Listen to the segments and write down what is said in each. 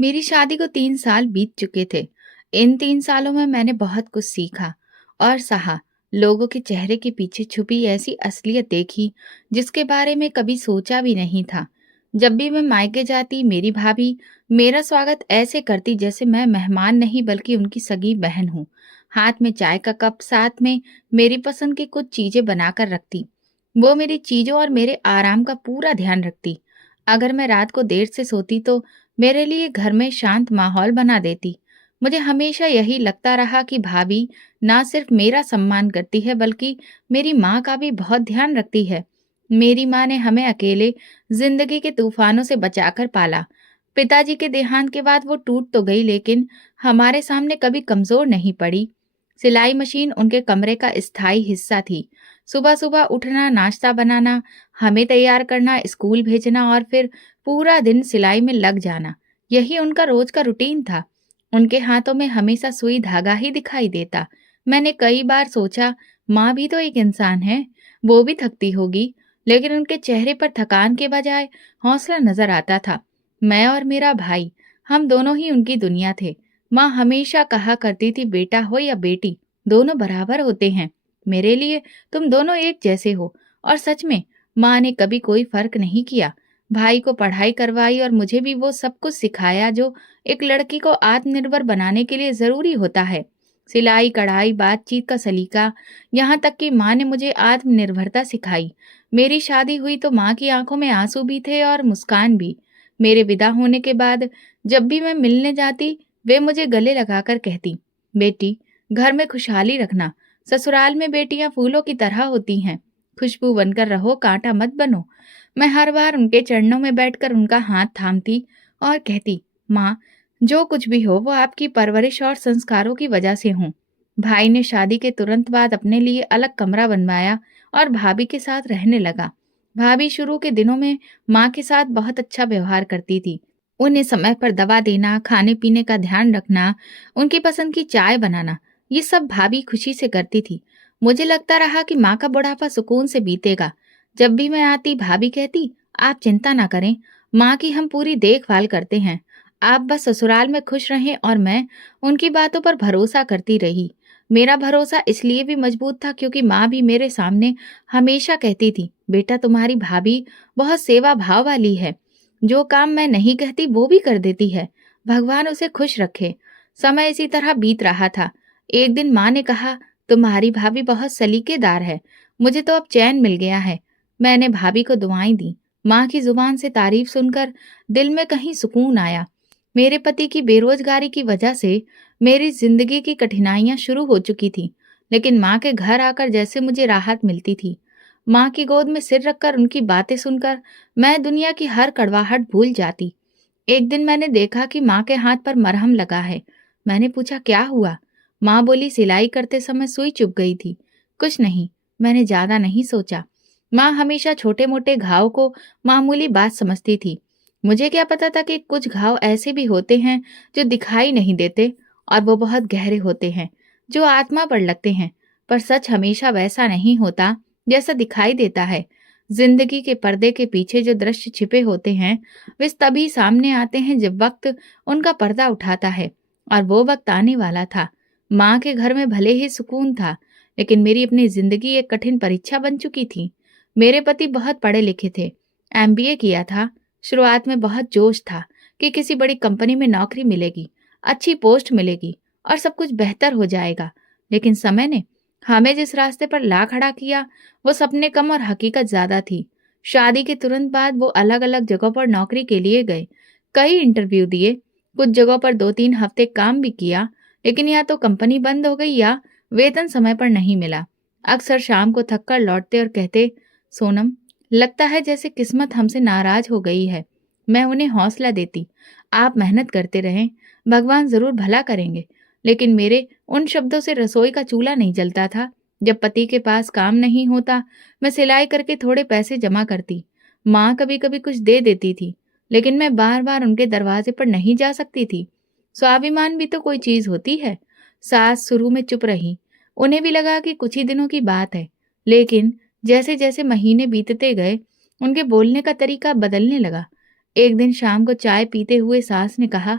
मेरी शादी को 3 साल बीत चुके थे। इन 3 सालों में मैंने बहुत कुछ सीखा और सहा। लोगों के चेहरे के पीछे छुपी ऐसी असलियत देखी, जिसके बारे में कभी सोचा भी नहीं था। जब भी मैं मायके जाती, मेरी भाभी मेरा स्वागत ऐसे करती जैसे मैं मेहमान नहीं बल्कि उनकी सगी बहन हूँ। हाथ में चाय का कप, साथ में मेरी पसंद की कुछ चीज़ें बनाकर रखती। वो मेरी चीज़ों और मेरे आराम का पूरा ध्यान रखती। अगर मैं रात को देर से सोती तो मेरे लिए घर में शांत माहौल बना देती। मुझे हमेशा यही लगता रहा कि भाभी ना सिर्फ मेरा सम्मान करती है बल्कि मेरी माँ का भी बहुत ध्यान रखती है। मेरी माँ ने हमें अकेले जिंदगी के तूफानों से बचाकर पाला। पिताजी के देहांत के बाद वो टूट तो गई, लेकिन हमारे सामने कभी कमजोर नहीं पड़ी। सिलाई मशीन उनके कमरे का स्थायी हिस्सा थी। सुबह सुबह उठना, नाश्ता बनाना, हमें तैयार करना, स्कूल भेजना और फिर पूरा दिन सिलाई में लग जाना, यही उनका रोज का रूटीन था। उनके हाथों में हमेशा सुई धागा ही दिखाई देता। मैंने कई बार सोचा, माँ भी तो एक इंसान है, वो भी थकती होगी, लेकिन उनके चेहरे पर थकान के बजाय हौसला नजर आता था। मैं और मेरा भाई, हम दोनों ही उनकी दुनिया थे। माँ हमेशा कहा करती थी, बेटा हो या बेटी, दोनों बराबर होते हैं। मेरे लिए तुम दोनों एक जैसे हो। और सच में माँ ने कभी कोई फर्क नहीं किया। भाई को पढ़ाई करवाई और मुझे भी वो सब कुछ सिखाया जो एक लड़की को आत्मनिर्भर बनाने के लिए जरूरी होता है। सिलाई, कढ़ाई, बातचीत का सलीका, यहाँ तक कि माँ ने मुझे आत्मनिर्भरता सिखाई। मेरी शादी हुई तो माँ की आंखों में आंसू भी थे और मुस्कान भी। मेरे विदा होने के बाद जब भी मैं मिलने जाती, वे मुझे गले लगाकर कहती, बेटी, घर में खुशहाली रखना। ससुराल में बेटियां फूलों की तरह होती हैं, खुशबू बनकर रहो, कांटा मत बनो। मैं हर बार उनके चरणों में बैठकर उनका हाथ थामती और कहती, माँ, जो कुछ भी हो वो आपकी परवरिश और संस्कारों की वजह से हूँ। भाई ने शादी के तुरंत बाद अपने लिए अलग कमरा बनवाया और भाभी के साथ रहने लगा। भाभी शुरू के दिनों में माँ के साथ बहुत अच्छा व्यवहार करती थी। उन्हें समय पर दवा देना, खाने पीने का ध्यान रखना, उनकी पसंद की चाय बनाना, ये सब भाभी खुशी से करती थी। मुझे लगता रहा कि माँ का बुढ़ापा सुकून से बीतेगा। जब भी मैं आती, भाभी कहती, आप चिंता ना करें, माँ की हम पूरी देखभाल करते हैं। आप बस ससुराल में खुश रहें। और मैं उनकी बातों पर भरोसा करती रही। मेरा भरोसा इसलिए भी मजबूत था क्योंकि माँ भी मेरे सामने हमेशा कहती थी, बेटा, तुम्हारी भाभी बहुत सेवा भाव वाली है। जो काम मैं नहीं कहती वो भी कर देती है। भगवान उसे खुश रखे। समय इसी तरह बीत रहा था। एक दिन माँ ने कहा, तुम्हारी भाभी बहुत सलीकेदार है। मुझे तो अब चैन मिल गया है। मैंने भाभी को दुआएं दी। माँ की जुबान से तारीफ सुनकर दिल में कहीं सुकून आया। मेरे पति की बेरोजगारी की वजह से मेरी जिंदगी की कठिनाइयां शुरू हो चुकी थी, लेकिन माँ के घर आकर जैसे मुझे राहत मिलती थी। माँ की गोद में सिर रखकर उनकी बातें सुनकर मैं दुनिया की हर कड़वाहट भूल जाती। एक दिन मैंने देखा कि माँ के हाथ पर मरहम लगा है। मैंने पूछा, क्या हुआ? माँ बोली, सिलाई करते समय सुई चुभ गई थी। कुछ नहीं, मैंने ज्यादा नहीं सोचा। माँ हमेशा छोटे मोटे घाव को मामूली बात समझती थी। मुझे क्या पता था कि कुछ घाव ऐसे भी होते हैं जो दिखाई नहीं देते और वो बहुत गहरे होते हैं, जो आत्मा पर लगते हैं। पर सच हमेशा वैसा नहीं होता जैसा दिखाई देता है। जिंदगी के पर्दे के पीछे जो दृश्य छिपे होते हैं, वे तभी सामने आते हैं जब वक्त उनका पर्दा उठाता है। और वो वक्त आने वाला था। माँ के घर में भले ही सुकून था, लेकिन मेरी अपनी जिंदगी एक कठिन परीक्षा बन चुकी थी। मेरे पति बहुत पढ़े लिखे थे, एमबीए किया था। शुरुआत में बहुत जोश था कि किसी बड़ी कंपनी में नौकरी मिलेगी, अच्छी पोस्ट मिलेगी और सब कुछ बेहतर हो जाएगा। लेकिन समय ने हमें जिस रास्ते पर ला खड़ा किया, वो सपने कम और हकीकत ज्यादा थी। शादी के तुरंत बाद वो अलग अलग जगहों पर नौकरी के लिए गए। कई इंटरव्यू दिए, कुछ जगहों पर 2-3 हफ्ते काम भी किया, लेकिन या तो कंपनी बंद हो गई या वेतन समय पर नहीं मिला। अक्सर शाम को थक कर लौटते और कहते, सोनम, लगता है जैसे किस्मत हमसे नाराज हो गई है। मैं उन्हें हौसला देती, आप मेहनत करते रहें, भगवान जरूर भला करेंगे। लेकिन मेरे उन शब्दों से रसोई का चूल्हा नहीं जलता था। जब पति के पास काम नहीं होता, मैं सिलाई करके थोड़े पैसे जमा करती। माँ कभी कभी कुछ दे देती थी, लेकिन मैं बार बार उनके दरवाजे पर नहीं जा सकती थी। स्वाभिमान भी तो कोई चीज होती है। सास शुरू में चुप रही। उन्हें भी लगा कि कुछ ही दिनों की बात है, लेकिन जैसे जैसे महीने बीतते गए, उनके बोलने का तरीका बदलने लगा। एक दिन शाम को चाय पीते हुए सास ने कहा,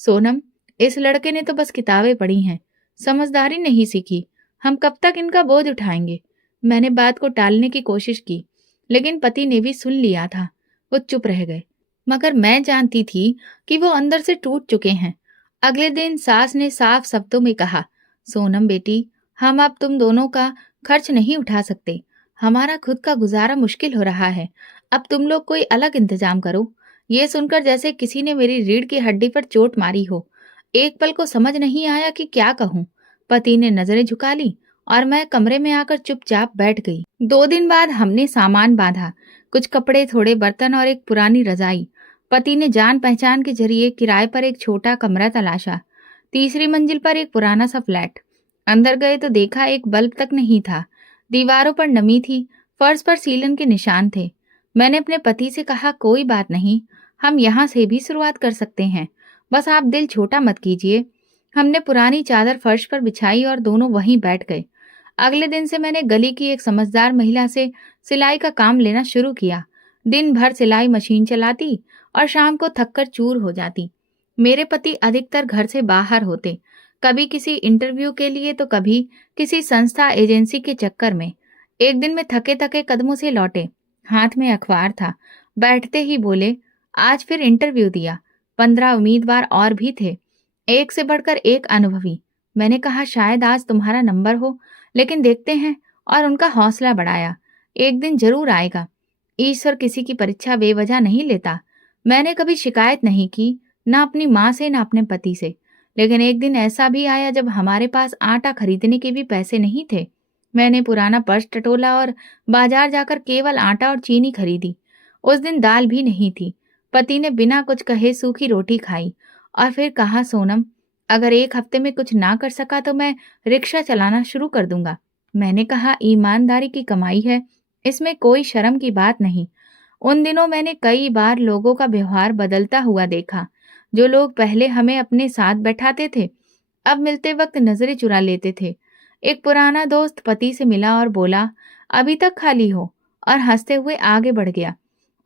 सोनम, इस लड़के ने तो बस किताबें पढ़ी हैं, समझदारी नहीं सीखी। हम कब तक इनका बोझ उठाएंगे? मैंने बात को टालने की कोशिश की, लेकिन पति ने भी सुन लिया था। वो चुप रह गए, मगर मैं जानती थी कि वो अंदर से टूट चुके हैं। अगले दिन सास ने साफ शब्दों में कहा, सोनम बेटी, हम अब तुम दोनों का खर्च नहीं उठा सकते। हमारा खुद का गुजारा मुश्किल हो रहा है। अब तुम लोग कोई अलग इंतजाम करो। ये सुनकर जैसे किसी ने मेरी रीढ़ की हड्डी पर चोट मारी हो। एक पल को समझ नहीं आया कि क्या कहूँ। पति ने नजरें झुका ली और मैं कमरे में आकर चुपचाप बैठ गई। 2 दिन बाद हमने सामान बांधा, कुछ कपड़े, थोड़े बर्तन और एक पुरानी रजाई। पति ने जान पहचान के जरिए किराए पर एक छोटा कमरा तलाशा। तीसरी मंजिल पर एक पुराना सा फ्लैट। अंदर गए तो देखा एक बल्ब तक नहीं था। दीवारों पर नमी थी, फर्श पर सीलन के निशान थे। मैंने अपने पति से कहा, कोई बात नहीं, हम यहाँ से भी शुरुआत कर सकते हैं, बस आप दिल छोटा मत कीजिए। हमने पुरानी चादर फर्श पर बिछाई और दोनों वहीं बैठ गए। अगले दिन से मैंने गली की एक समझदार महिला से सिलाई का काम लेना शुरू किया। दिन भर सिलाई मशीन चलाती और शाम को थककर चूर हो जाती। मेरे पति अधिकतर घर से बाहर होते, कभी किसी इंटरव्यू के लिए तो कभी किसी संस्था एजेंसी के चक्कर में। एक दिन में थके थके कदमों से लौटे, हाथ में अखबार था। बैठते ही बोले, आज फिर इंटरव्यू दिया। 15 उम्मीदवार और भी थे, एक से बढ़कर एक अनुभवी। मैंने कहा, शायद आज तुम्हारा नंबर हो, लेकिन देखते हैं। और उनका हौसला बढ़ाया, एक दिन जरूर आएगा। ईश्वर किसी की परीक्षा बेवजह नहीं लेता। मैंने कभी शिकायत नहीं की, ना अपनी माँ से ना अपने पति से। लेकिन एक दिन ऐसा भी आया जब हमारे पास आटा खरीदने के भी पैसे नहीं थे। मैंने पुराना पर्स टटोला और बाजार जाकर केवल आटा और चीनी खरीदी। उस दिन दाल भी नहीं थी। पति ने बिना कुछ कहे सूखी रोटी खाई और फिर कहा, सोनम, अगर एक हफ्ते में कुछ ना कर सका तो मैं रिक्शा चलाना शुरू कर दूंगा। मैंने कहा, ईमानदारी की कमाई है, इसमें कोई शर्म की बात नहीं। उन दिनों मैंने कई बार लोगों का व्यवहार बदलता हुआ देखा। जो लोग पहले हमें अपने साथ बैठाते थे, अब मिलते वक्त नजरें चुरा लेते थे। एक पुराना दोस्त पति से मिला और बोला, अभी तक खाली हो, और हंसते हुए आगे बढ़ गया।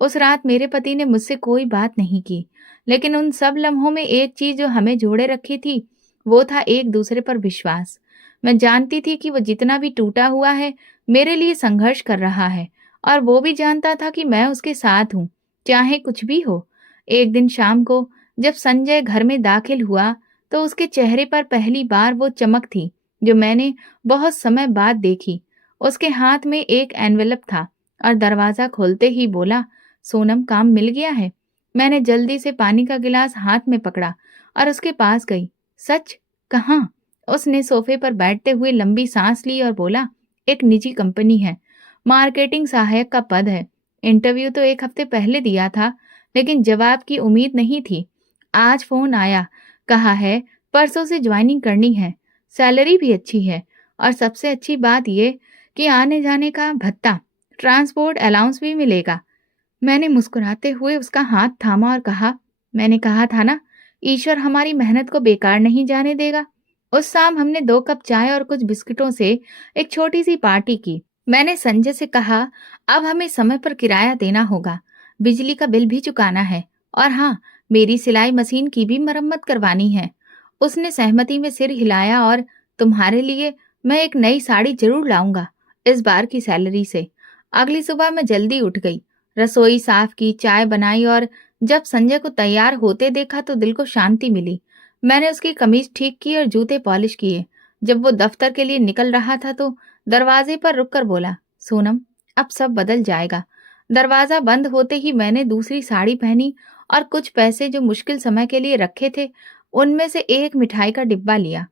उस रात मेरे पति ने मुझसे कोई बात नहीं की, लेकिन उन सब लम्हों में एक चीज जो हमें जोड़े रखी थी, वो था एक दूसरे पर विश्वास। मैं जानती थी कि वो जितना भी टूटा हुआ है, मेरे लिए संघर्ष कर रहा है, और वो भी जानता था कि मैं उसके साथ हूँ, चाहे कुछ भी हो। एक दिन शाम को जब संजय घर में दाखिल हुआ, तो उसके चेहरे पर पहली बार वो चमक थी जो मैंने बहुत समय बाद देखी। उसके हाथ में एक एनवेलप था और दरवाजा खोलते ही बोला, सोनम, काम मिल गया है। मैंने जल्दी से पानी का गिलास हाथ में पकड़ा और उसके पास गई। सच? कहाँ? उसने सोफे पर बैठते हुए लंबी सांस ली और बोला, एक निजी कंपनी है, मार्केटिंग सहायक का पद है। इंटरव्यू तो एक हफ्ते पहले दिया था, लेकिन जवाब की उम्मीद नहीं थी। आज फोन आया, कहा है परसों से ज्वाइनिंग करनी है। सैलरी भी अच्छी है, और सबसे अच्छी बात ये कि आने जाने का भत्ता, ट्रांसपोर्ट अलाउंस भी मिलेगा। मैंने मुस्कुराते हुए उसका हाथ थामा और कहा, मैंने कहा था ना, ईश्वर हमारी मेहनत को बेकार नहीं जाने देगा। उस शाम हमने 2 कप चाय और कुछ बिस्किटों से एक छोटी सी पार्टी की। मैंने संजय से कहा, अब हमें समय पर किराया देना होगा, बिजली का बिल भी चुकाना है, और हाँ, मेरी सिलाई मशीन की भी मरम्मत करवानी है। उसने सहमति में सिर हिलाया और, तुम्हारे लिए मैं एक नई साड़ी जरूर लाऊंगा, इस बार की सैलरी से। अगली सुबह मैं जल्दी उठ गई, रसोई साफ की, चाय बनाई, और जब संजय को तैयार होते देखा तो दिल को शांति मिली। मैंने उसकी कमीज ठीक की और जूते पॉलिश किए। जब वो दफ्तर के लिए निकल रहा था तो दरवाजे पर रुककर बोला, सोनम, अब सब बदल जाएगा। दरवाजा बंद होते ही मैंने दूसरी साड़ी पहनी और कुछ पैसे जो मुश्किल समय के लिए रखे थे, उनमें से एक मिठाई का डिब्बा लिया।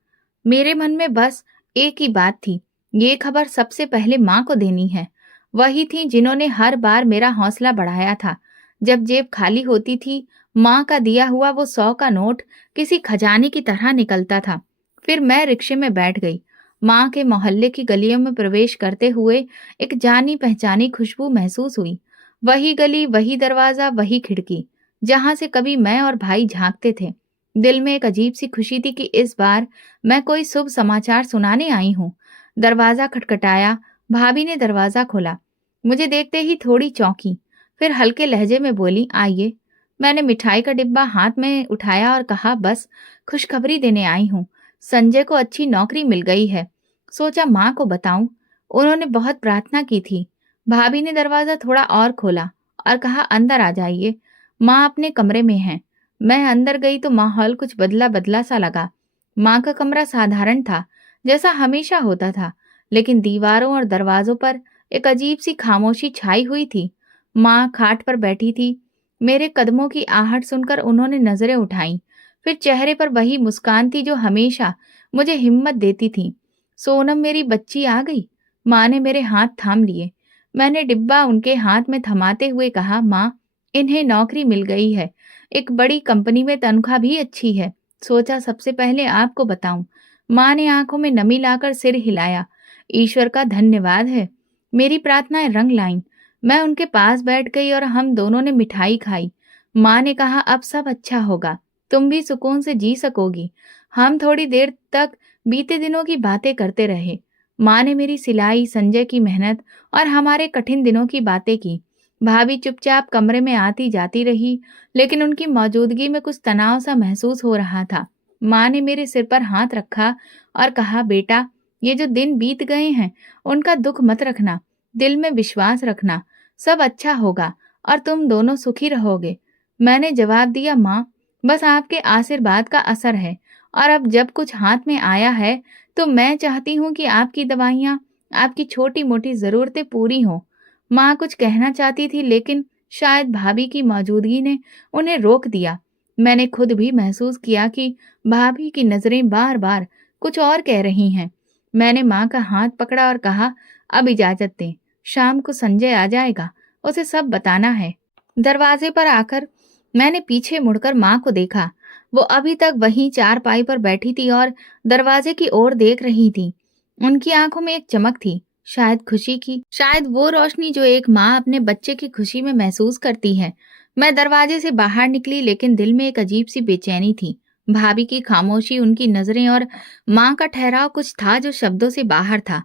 मेरे मन में बस एक ही बात थी, ये खबर सबसे पहले माँ को देनी है। वही थी जिन्होंने हर बार मेरा हौसला बढ़ाया था। जब जेब खाली होती थी, माँ का दिया हुआ वो 100 का नोट किसी खजाने की तरह निकलता था। फिर मैं रिक्शे में बैठ गई। माँ के मोहल्ले की गलियों में प्रवेश करते हुए एक जानी पहचानी खुशबू महसूस हुई। वही गली, वही दरवाजा, वही खिड़की, जहां से कभी मैं और भाई झांकते थे। दिल में एक अजीब सी खुशी थी कि इस बार मैं कोई शुभ समाचार सुनाने आई हूँ। दरवाजा खटखटाया, भाभी ने दरवाजा खोला। मुझे देखते ही थोड़ी चौंकी, फिर हल्के लहजे में बोली, आइए। मैंने मिठाई का डिब्बा हाथ में उठाया और कहा, बस खुशखबरी देने आई हूँ। संजय को अच्छी नौकरी मिल गई है। सोचा माँ को बताऊं। उन्होंने बहुत प्रार्थना की थी। भाभी ने दरवाजा थोड़ा और खोला और कहा, अंदर आ जाइए। माँ अपने कमरे में हैं। मैं अंदर गई तो माहौल कुछ बदला बदला सा लगा। माँ का कमरा साधारण था, जैसा हमेशा होता था, लेकिन दीवारों और दरवाजों पर एक अजीब सी खामोशी छाई हुई थी। माँ खाट पर बैठी थी। मेरे कदमों की आहट सुनकर उन्होंने नजरें उठाईं। फिर चेहरे पर वही मुस्कान थी जो हमेशा मुझे हिम्मत देती थी। सोनम मेरी बच्ची आ गई। माँ ने मेरे हाथ थाम लिए। मैंने डिब्बा उनके हाथ में थमाते हुए कहा, माँ, इन्हें नौकरी मिल गई है। एक बड़ी कंपनी में तनख्वाह भी अच्छी है। सोचा सबसे पहले आपको बताऊं। माँ ने आंखों में नमी लाकर सिर हिलाया। ईश्वर का धन्यवाद है। मेरी प्रार्थनाएं रंग लाईं। मैं उनके पास बैठ गई और हम दोनों ने मिठाई खाई। माँ ने कहा, अब सब अच्छा होगा, तुम भी सुकून से जी सकोगी। हम थोड़ी देर तक बीते दिनों की बातें करते रहे। माँ ने मेरी सिलाई, संजय की मेहनत और हमारे कठिन दिनों की बातें की। भाभी चुपचाप कमरे में आती जाती रही, लेकिन उनकी मौजूदगी में कुछ तनाव सा महसूस हो रहा था। माँ ने मेरे सिर पर हाथ रखा और कहा, बेटा, ये जो दिन बीत गए हैं, उनका दुख मत रखना, दिल में विश्वास रखना, सब अच्छा होगा और तुम दोनों सुखी रहोगे। मैंने जवाब दिया, माँ, बस आपके आशीर्वाद का असर है, और अब जब कुछ हाथ में आया है तो मैं चाहती हूँ कि आपकी दवाइयाँ, आपकी छोटी मोटी जरूरतें पूरी हों। माँ कुछ कहना चाहती थी, लेकिन शायद भाभी की मौजूदगी ने उन्हें रोक दिया। मैंने खुद भी महसूस किया कि भाभी की नजरें बार बार कुछ और कह रही हैं। मैंने माँ का हाथ पकड़ा और कहा, अब इजाजत दें, शाम को संजय आ जाएगा, उसे सब बताना है। दरवाजे पर आकर मैंने पीछे मुड़कर माँ को देखा। वो अभी तक वहीं चारपाई पर बैठी थी और दरवाजे की ओर देख रही थी। उनकी आंखों में एक चमक थी, शायद खुशी की, शायद वो रोशनी जो एक माँ अपने बच्चे की खुशी में महसूस करती है। मैं दरवाजे से बाहर निकली, लेकिन दिल में एक अजीब सी बेचैनी थी। भाभी की खामोशी, उनकी नजरें और माँ का ठहराव कुछ था जो शब्दों से बाहर था।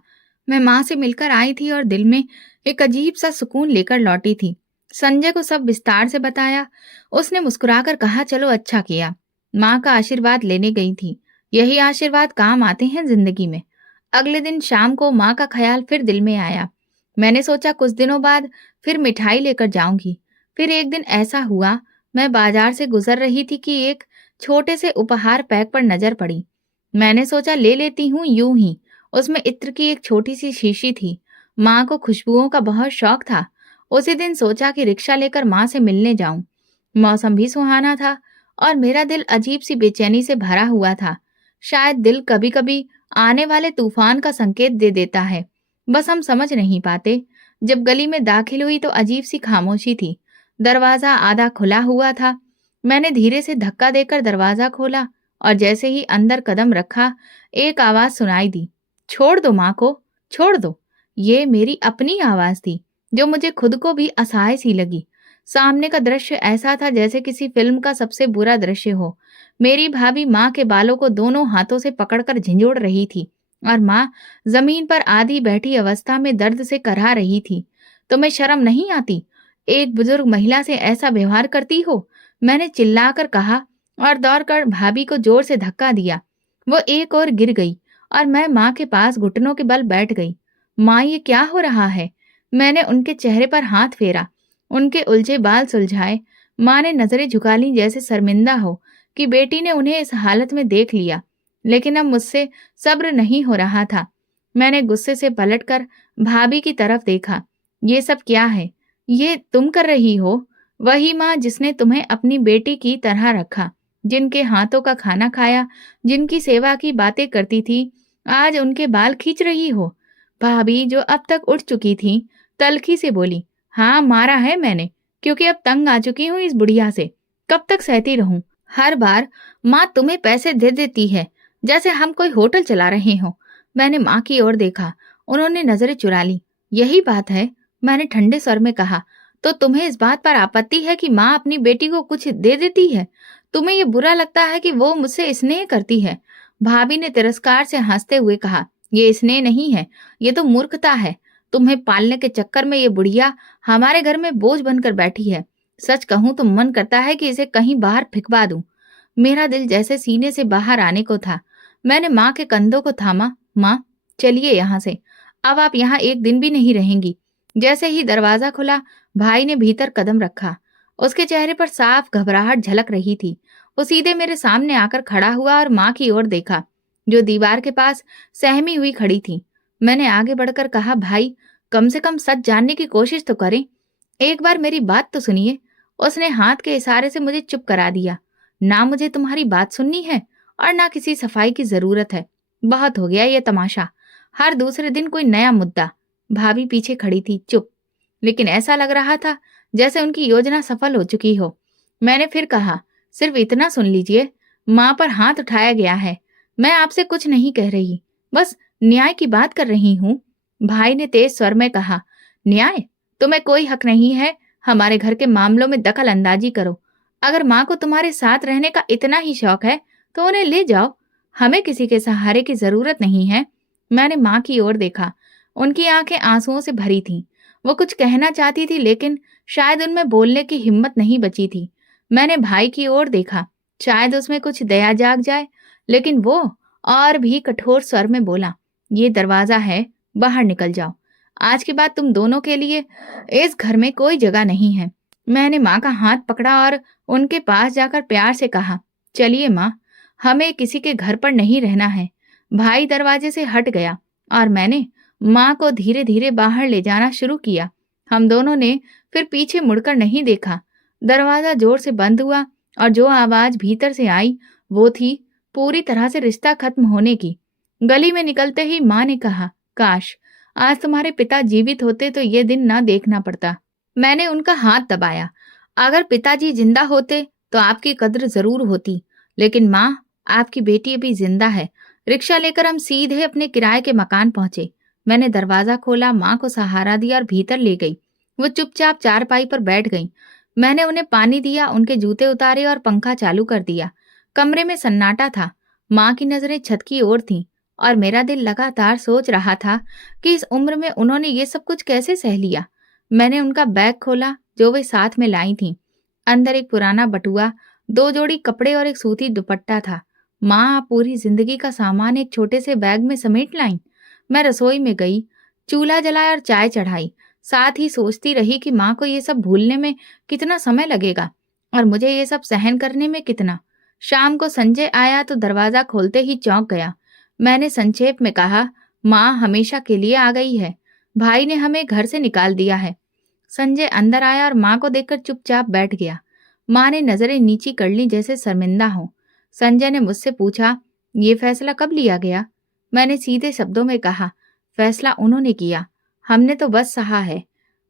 मैं माँ से मिलकर आई थी और दिल में एक अजीब सा सुकून लेकर लौटी थी। संजय को सब विस्तार से बताया। उसने मुस्कुराकर कहा, चलो अच्छा किया। माँ का आशीर्वाद लेने गई थी। यही आशीर्वाद काम आते हैं जिंदगी में। अगले दिन शाम को माँ का ख्याल फिर दिल में आया। मैंने सोचा कुछ दिनों बाद फिर मिठाई लेकर जाऊंगी। फिर एक दिन ऐसा हुआ, मैं बाजार से गुजर रही थी कि एक छोटे से उपहार पैक पर नजर पड़ी। मैंने सोचा ले लेती हूँ यूं ही। उसमें इत्र की एक छोटी सी शीशी थी। माँ को खुशबुओं का बहुत शौक था। उसी दिन सोचा कि रिक्शा लेकर माँ से मिलने जाऊं। मौसम भी सुहाना था और मेरा दिल अजीब सी बेचैनी से भरा हुआ था। शायद दिल कभी कभी आने वाले तूफान का संकेत दे देता है, बस हम समझ नहीं पाते। जब गली में दाखिल हुई तो अजीब सी खामोशी थी। दरवाजा आधा खुला हुआ था। मैंने धीरे से धक्का देकर दरवाजा खोला और जैसे ही अंदर कदम रखा, एक आवाज सुनाई दी, छोड़ दो माँ को, छोड़ दो। ये मेरी अपनी आवाज थी, जो मुझे खुद को भी असहाय सी लगी। सामने का दृश्य ऐसा था जैसे किसी फिल्म का सबसे बुरा दृश्य हो। मेरी भाभी माँ के बालों को दोनों हाथों से पकड़कर झंझोड़ रही थी और माँ जमीन पर आधी बैठी अवस्था में दर्द से करहा रही थी। तुम्हें शर्म नहीं आती? एक बुजुर्ग महिला से ऐसा व्यवहार करती हो? मैंने चिल्लाकर कहा और दौड़कर भाभी को जोर से धक्का दिया। वो एक और गिर गई और मैं माँ के पास घुटनों के बल बैठ गई। माँ, ये क्या हो रहा है? मैंने उनके चेहरे पर हाथ फेरा, उनके उलझे बाल सुलझाए। माँ ने नजरें झुका ली, जैसे शर्मिंदा हो कि बेटी ने उन्हें इस हालत में देख लिया। लेकिन अब मुझसे सब्र नहीं हो रहा था। मैंने गुस्से से पलटकर भाभी की तरफ देखा। ये सब क्या है? ये तुम कर रही हो? वही माँ जिसने तुम्हें अपनी बेटी की तरह रखा, जिनके हाथों का खाना खाया, जिनकी सेवा की बातें करती थी, आज उनके बाल खींच रही हो। भाभी, जो अब तक उठ चुकी थी, तल्खी से बोली, हाँ, मारा है मैंने, क्योंकि अब तंग आ चुकी हूँ इस बुढ़िया से। कब तक सहती रहूं? हर बार माँ तुम्हें पैसे दे देती है, जैसे हम कोई होटल चला रहे हो। मैंने माँ की ओर देखा। उन्होंने नजरें चुरा ली। यही बात है, मैंने ठंडे स्वर में कहा। तो तुम्हें इस बात पर आपत्ति है कि माँ अपनी बेटी को कुछ दे देती है? तुम्हें ये बुरा लगता है कि वो मुझसे स्नेह करती है? भाभी ने तिरस्कार से हंसते हुए कहा, ये स्नेह नहीं है, ये तो मूर्खता है। तुम्हें पालने के चक्कर में ये बुढ़िया हमारे घर में बोझ बनकर बैठी है। सच कहूँ तो मन करता है कि इसे कहीं बाहर फिकवा दूँ। मेरा दिल जैसे सीने से बाहर आने को था। मैंने माँ के कंधों को थामा। माँ, चलिए यहाँ से। अब आप यहाँ एक दिन भी नहीं रहेंगी। जैसे ही दरवाज़ा खुला, भाई ने भीतर कदम रखा। उसके चेहरे पर साफ घबराहट झलक रही थी। वो सीधे मेरे सामने आकर खड़ा हुआ और माँ की ओर देखा, जो दीवार के पास सहमी हुई खड़ी थी। मैंने आगे बढ़कर कहा, भाई, कम से कम सच जानने की कोशिश तो करें। एक बार मेरी बात तो सुनिए। उसने हाथ के इशारे से मुझे चुप करा दिया। ना मुझे तुम्हारी बात सुननी है और ना किसी सफाई की जरूरत है। बहुत हो गया ये तमाशा। हर दूसरे दिन कोई नया मुद्दा। भाभी पीछे खड़ी थी, चुप। लेकिन ऐसा लग रहा था जैसे उनकी योजना सफल हो चुकी हो। मैंने फिर कहा, सिर्फ इतना सुन लीजिए। माँ पर हाथ उठाया गया है। मैं आपसे कुछ नहीं कह रही, बस न्याय की बात कर रही हूँ। भाई ने तेज स्वर में कहा, न्याय? तुम्हें कोई हक नहीं है हमारे घर के मामलों में दखल अंदाजी करो। अगर माँ को तुम्हारे साथ रहने का इतना ही शौक है तो उन्हें ले जाओ। हमें किसी के सहारे की जरूरत नहीं है। मैंने माँ की ओर देखा। उनकी आंखें आंसुओं से भरी थीं। वो कुछ कहना चाहती थी, लेकिन शायद उनमें बोलने की हिम्मत नहीं बची थी। मैंने भाई की ओर देखा, शायद उसमें कुछ दया जाग जाए, लेकिन वो और भी कठोर स्वर में बोला, ये दरवाजा है, बाहर निकल जाओ। आज के बाद तुम दोनों के लिए इस घर में कोई जगह नहीं है। मैंने माँ का हाथ पकड़ा और उनके पास जाकर प्यार से कहा, चलिए माँ, हमें किसी के घर पर नहीं रहना है। भाई दरवाजे से हट गया और मैंने माँ को धीरे धीरे बाहर ले जाना शुरू किया। हम दोनों ने फिर पीछे मुड़कर नहीं देखा। दरवाजा जोर से बंद हुआ और जो आवाज भीतर से आई वो थी पूरी तरह से रिश्ता खत्म होने की। गली में निकलते ही माँ ने कहा, काश आज तुम्हारे पिता जीवित होते तो ये दिन ना देखना पड़ता। मैंने उनका हाथ दबाया। अगर पिताजी जिंदा होते तो आपकी कद्र जरूर होती, लेकिन माँ, आपकी बेटी अभी जिंदा है। रिक्शा लेकर हम सीधे अपने किराए के मकान पहुंचे। मैंने दरवाजा खोला, माँ को सहारा दिया और भीतर ले गई। वो चुपचाप चारपाई पर बैठ गई। मैंने उन्हें पानी दिया, उनके जूते उतारे और पंखा चालू कर दिया। कमरे में सन्नाटा था। माँ की नजरें छत की ओर थीं और मेरा दिल लगातार सोच रहा था कि इस उम्र में उन्होंने ये सब कुछ कैसे सह लिया। मैंने उनका बैग खोला जो वे साथ में लाई थीं। अंदर एक पुराना बटुआ, 2 जोड़ी कपड़े और एक सूती दुपट्टा था। माँ, आप पूरी जिंदगी का सामान एक छोटे से बैग में समेट लाईं। मैं रसोई में गई, चूल्हा जलाया और चाय चढ़ाई। साथ ही सोचती रही कि माँ को ये सब भूलने में कितना समय लगेगा और मुझे ये सब सहन करने में कितना। शाम को संजय आया तो दरवाजा खोलते ही चौंक गया। मैंने संक्षेप में कहा, माँ हमेशा के लिए आ गई है। भाई ने हमें घर से निकाल दिया है। संजय अंदर आया और माँ को देखकर चुपचाप बैठ गया। माँ ने नजरें नीची कर ली जैसे शर्मिंदा हो। संजय ने मुझसे पूछा, ये फैसला कब लिया गया? मैंने सीधे शब्दों में कहा, फैसला उन्होंने किया, हमने तो बस सहा है।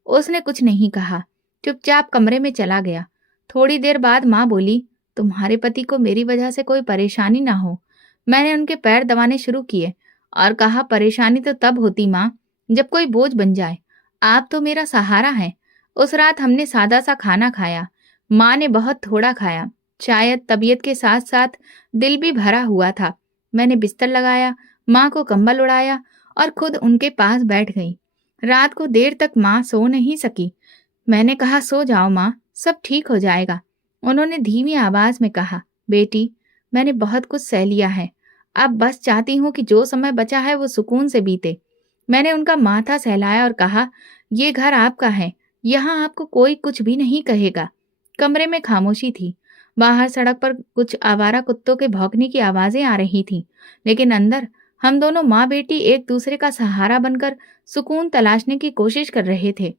उसने कुछ नहीं कहा, चुपचाप कमरे में चला गया। थोड़ी देर बाद माँ बोली, तुम्हारे पति को मेरी वजह से कोई परेशानी ना हो। मैंने उनके पैर दबाने शुरू किए और कहा, परेशानी तो तब होती माँ जब कोई बोझ बन जाए। आप तो मेरा सहारा है। उस रात हमने सादा सा खाना खाया। माँ ने बहुत थोड़ा खाया। शायद तबीयत के साथ साथ दिल भी भरा हुआ था। मैंने बिस्तर लगाया, माँ को कंबल उड़ाया और खुद उनके पास बैठ गई। रात को देर तक माँ सो नहीं सकी। मैंने कहा, सो जाओ माँ, सब ठीक हो जाएगा। उन्होंने धीमी आवाज में कहा, बेटी, मैंने बहुत कुछ सह लिया है। अब बस चाहती हूँ कि जो समय बचा है वो सुकून से बीते। मैंने उनका माथा सहलाया और कहा, ये घर आपका है, यहाँ आपको कोई कुछ भी नहीं कहेगा। कमरे में खामोशी थी। बाहर सड़क पर कुछ आवारा कुत्तों के भौंकने की आवाजें आ रही थीं, लेकिन अंदर हम दोनों माँ बेटी एक दूसरे का सहारा बनकर सुकून तलाशने की कोशिश कर रहे थे।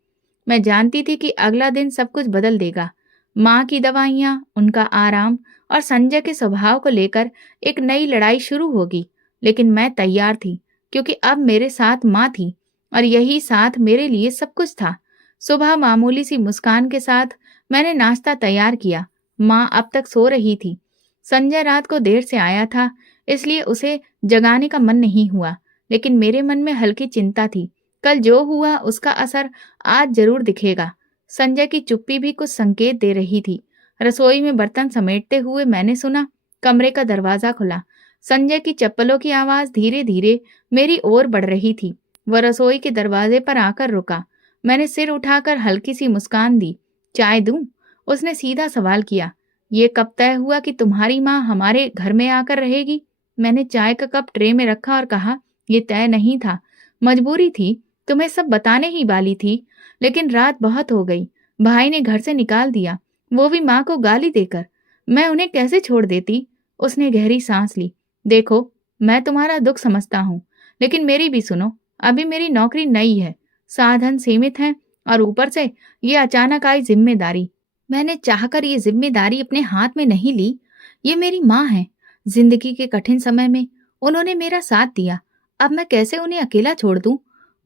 मैं जानती थी कि अगला दिन सब कुछ बदल देगा। माँ की दवाइयाँ, उनका आराम और संजय के स्वभाव को लेकर एक नई लड़ाई शुरू होगी। लेकिन मैं तैयार थी, क्योंकि अब मेरे साथ माँ थी और यही साथ मेरे लिए सब कुछ था। सुबह मामूली सी मुस्कान के साथ मैंने नाश्ता तैयार किया। माँ अब तक सो रही थी। संजय रात को देर से आया था, इसलिए उसे जगाने का मन नहीं हुआ, लेकिन मेरे मन में हल्की चिंता थी। कल जो हुआ उसका असर आज जरूर दिखेगा। संजय की चुप्पी भी कुछ संकेत दे रही थी। रसोई में बर्तन समेटते हुए मैंने सुना, कमरे का दरवाजा खुला। संजय की चप्पलों की आवाज धीरे धीरे मेरी ओर बढ़ रही थी। वह रसोई के दरवाजे पर आकर रुका। मैंने सिर उठाकर हल्की सी मुस्कान दी। चाय दूं? उसने सीधा सवाल किया, ये कब तय हुआ कि तुम्हारी माँ हमारे घर में आकर रहेगी? मैंने चाय का कप ट्रे में रखा और कहा, ये तय नहीं था, मजबूरी थी, तुम्हें सब बताने ही वाली थी, लेकिन रात बहुत हो गई, भाई ने घर से निकाल दिया, वो भी माँ को गाली देकर। मैं उन्हें कैसे छोड़ देती? उसने गहरी सांस ली। देखो, मैं तुम्हारा दुख समझता हूँ, लेकिन मेरी भी सुनो, अभी मेरी नौकरी नई है, साधन सीमित हैं और ऊपर से ये अचानक आई जिम्मेदारी। मैंने चाहकर ये जिम्मेदारी अपने हाथ में नहीं ली। ये मेरी माँ है। जिंदगी के कठिन समय में उन्होंने मेरा साथ दिया। अब मैं कैसे उन्हें अकेला छोड़ दूं?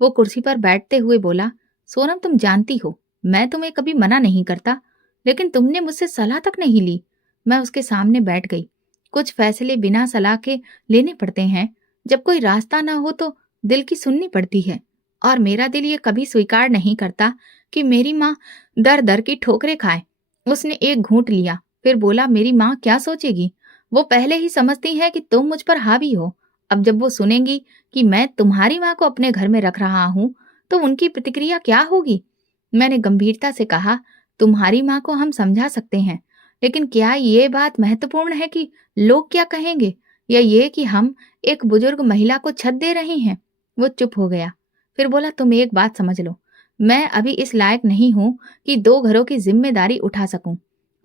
वो कुर्सी पर बैठते हुए बोला, सोनम तुम जानती हो, मैं तुम्हें कभी मना नहीं करता, लेकिन तुमने मुझसे सलाह तक नहीं ली। मैं उसके सामने बैठ गई। कुछ फैसले बिना सलाह के लेने पड़ते हैं। जब कोई रास्ता ना हो तो दिल की सुननी पड़ती है। और मेरा दिल ये कभी स्वीकार नहीं करता कि मेरी माँ दर दर की ठोकरें खाए। उसने एक घूंट लिया, फिर बोला, मेरी माँ क्या सोचेगी? वो पहले ही समझती है कि तुम मुझ पर हावी हो। अब जब वो सुनेंगी कि मैं तुम्हारी माँ को अपने घर में रख रहा हूँ, तो उनकी प्रतिक्रिया क्या होगी? मैंने गंभीरता से कहा, तुम्हारी माँ को हम समझा सकते हैं, लेकिन क्या ये बात महत्वपूर्ण है कि लोग क्या कहेंगे, या ये कि हम एक बुजुर्ग महिला को छत दे रहे हैं? वो चुप हो गया, फिर बोला, तुम एक बात समझ लो, मैं अभी इस लायक नहीं हूं कि दो घरों की जिम्मेदारी उठा सकूं।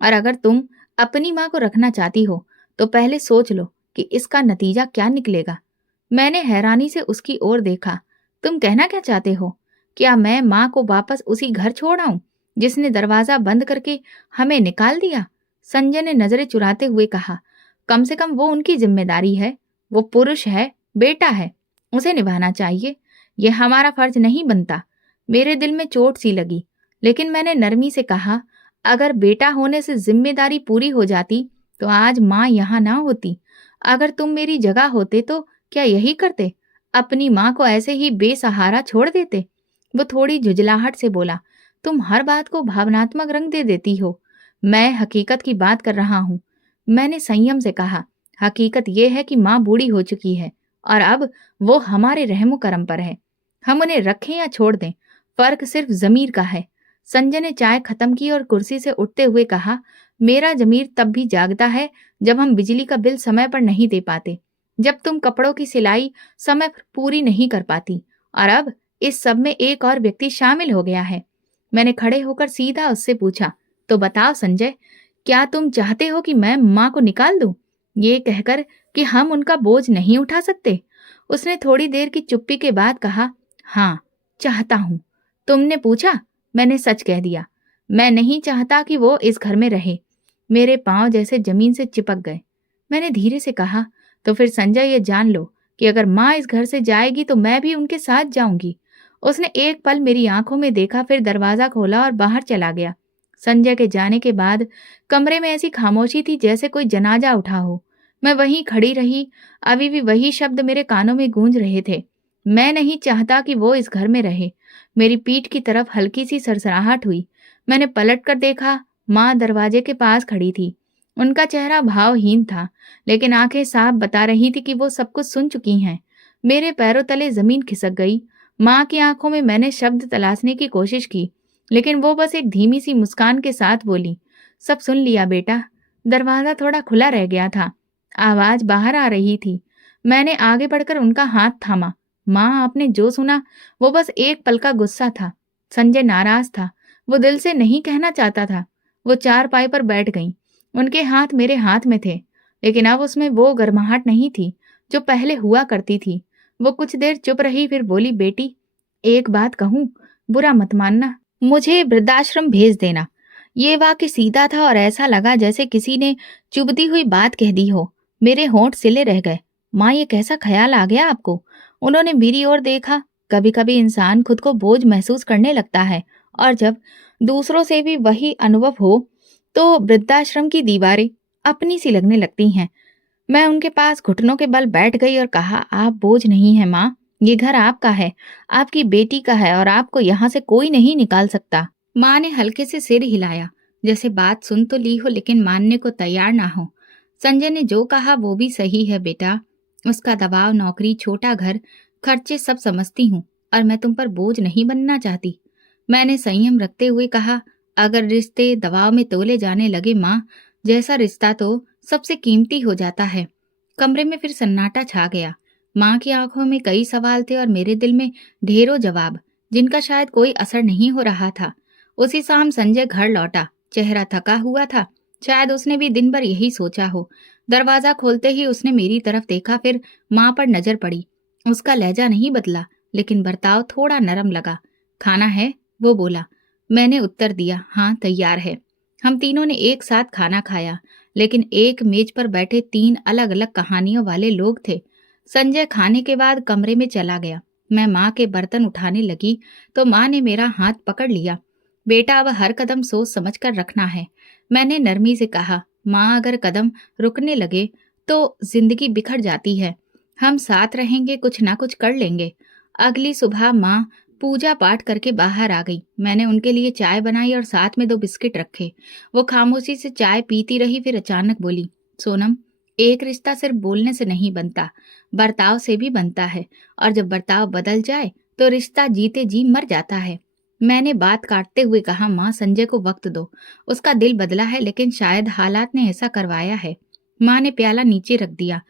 और अगर तुम अपनी माँ को रखना चाहती हो, तो पहले सोच लो कि इसका नतीजा क्या निकलेगा। मैंने हैरानी से उसकी ओर देखा। तुम कहना क्या चाहते हो? क्या मैं माँ को वापस उसी घर छोड़ आऊं जिसने दरवाजा बंद करके हमें निकाल दिया? संजय ने नजरें चुराते हुए कहा, कम से कम वो उनकी जिम्मेदारी है। वो पुरुष है, बेटा है, उसे निभाना चाहिए। ये हमारा फर्ज नहीं बनता। मेरे दिल में चोट सी लगी, लेकिन मैंने नरमी से कहा, अगर बेटा होने से जिम्मेदारी पूरी हो जाती तो आज माँ यहाँ ना होती। अगर तुम मेरी जगह होते तो क्या यही करते? अपनी माँ को ऐसे ही बेसहारा छोड़ देते? वो थोड़ी झुंझलाहट से बोला, तुम हर बात को भावनात्मक रंग दे देती हो। मैं हकीकत की बात कर रहा हूँ। मैंने संयम से कहा, हकीकत यह है कि माँ बूढ़ी हो चुकी है और अब वो हमारे रहमो करम पर है। हम उन्हें रखें या छोड़ दें, फर्क सिर्फ जमीर का है। संजय ने चाय खत्म की और कुर्सी से उठते हुए कहा, मेरा जमीर तब भी जागता है जब हम बिजली का बिल समय पर नहीं दे पाते, जब तुम कपड़ों की सिलाई समय पर पूरी नहीं कर पाती, और अब इस सब में एक और व्यक्ति शामिल हो गया है। मैंने खड़े होकर सीधा उससे पूछा, तो बताओ संजय, क्या तुम चाहते हो कि मैं माँ को निकाल दूं, ये कहकर कि हम उनका बोझ नहीं उठा सकते? उसने थोड़ी देर की चुप्पी के बाद कहा, हाँ, चाहता हूं। तुमने पूछा, मैंने सच कह दिया। मैं नहीं चाहता कि वो इस घर में रहे। मेरे पांव जैसे जमीन से चिपक गए। मैंने धीरे से कहा, तो फिर संजय ये जान लो कि अगर माँ इस घर से जाएगी तो मैं भी उनके साथ जाऊंगी। उसने एक पल मेरी आंखों में देखा, फिर दरवाजा खोला और बाहर चला गया। संजय के जाने के बाद कमरे में ऐसी खामोशी थी जैसे कोई जनाजा उठा हो। मैं वहीं खड़ी रही। अभी भी वही शब्द मेरे कानों में गूंज रहे थे, मैं नहीं चाहता कि वो इस घर में रहे। मेरी पीठ की तरफ हल्की सी सरसराहट हुई। मैंने पलट कर देखा, माँ दरवाजे के पास खड़ी थी। उनका चेहरा भावहीन था, लेकिन आंखें साफ बता रही थी कि वो सब कुछ सुन चुकी हैं। मेरे पैरों तले जमीन खिसक गई। माँ की आंखों में मैंने शब्द तलाशने की कोशिश की, लेकिन वो बस एक धीमी सी मुस्कान के साथ बोली, सब सुन लिया बेटा। दरवाजा थोड़ा खुला रह गया था, आवाज बाहर आ रही थी। मैंने आगे बढ़कर उनका हाथ थामा। माँ, आपने जो सुना वो बस एक पल का गुस्सा था। संजय नाराज था, वो दिल से नहीं कहना चाहता था। वो चारपाई पर बैठ गईं। उनके हाथ मेरे हाथ में थे, लेकिन अब उसमें वो गर्माहट नहीं थी जो पहले हुआ करती थी। वो कुछ देर चुप रही, फिर बोली, बेटी, एक बात कहूँ, बुरा मत मानना, मुझे वृद्धाश्रम भेज देना। ये वाक्य सीधा था और ऐसा लगा जैसे किसी ने चुभती हुई बात कह दी हो। मेरे होंठ सिले रह गए। माँ, ये कैसा ख्याल आ गया आपको? उन्होंने मेरी ओर देखा। कभी कभी इंसान खुद को बोझ महसूस करने लगता है, और जब दूसरों से भी वही अनुभव हो तो वृद्धाश्रम की दीवारें अपनी सी लगने लगती हैं। मैं उनके पास घुटनों के बल बैठ गई और कहा, आप बोझ नहीं है माँ, ये घर आपका है, आपकी बेटी का है, और आपको यहाँ से कोई नहीं निकाल सकता। माँ ने हल्के से सिर हिलाया, जैसे बात सुन तो ली हो लेकिन मानने को तैयार ना हो। संजय ने जो कहा वो भी सही है बेटा। उसका दबाव, नौकरी, छोटा घर, खर्चे सब समझती हूँ, और मैं तुम पर बोझ नहीं बनना चाहती। मैंने संयम रखते हुए कहा, अगर रिश्ते दबाव में तोले जाने लगे माँ जैसा रिश्ता तो सबसे कीमती हो जाता है। कमरे में फिर सन्नाटा छा गया। माँ की आंखों में कई सवाल थे और मेरे दिल में ढेरों जवाब, जिनका शायद कोई असर नहीं हो रहा था। उसी शाम संजय घर लौटा। चेहरा थका हुआ था। शायद उसने भी दिन भर यही सोचा हो। दरवाजा खोलते ही उसने मेरी तरफ देखा, फिर माँ पर नजर पड़ी। उसका लहजा नहीं बदला, लेकिन बर्ताव थोड़ा नरम लगा। खाना है? वो बोला। मैंने उत्तर दिया, हाँ तैयार है। हम तीनों ने एक साथ खाना खाया, लेकिन एक मेज पर बैठे तीन अलग अलग कहानियों वाले लोग थे। संजय खाने के बाद कमरे में चला गया। मैं माँ के बर्तन उठाने लगी तो माँ ने मेरा हाथ पकड़ लिया। बेटा, अब हर कदम सोच समझ कर रखना है। मैंने नरमी से कहा। माँ, अगर कदम रुकने लगे तो जिंदगी बिखर जाती है। हम साथ रहेंगे, कुछ ना कुछ कर लेंगे। अगली सुबह माँ पूजा पाठ करके बाहर आ गई। मैंने उनके लिए चाय बनाई और साथ में 2 बिस्किट रखे। वो खामोशी से चाय पीती रही, फिर अचानक बोली, सोनम, एक रिश्ता सिर्फ बोलने से नहीं बनता, बर्ताव से भी बनता है। और जब बर्ताव बदल जाए तो रिश्ता जीते जी मर जाता है। मैंने बात काटते हुए कहा, माँ, संजय को वक्त दो। उसका दिल बदला है, लेकिन शायद हालात ने ऐसा करवाया है। माँ ने प्याला नीचे रख दिया।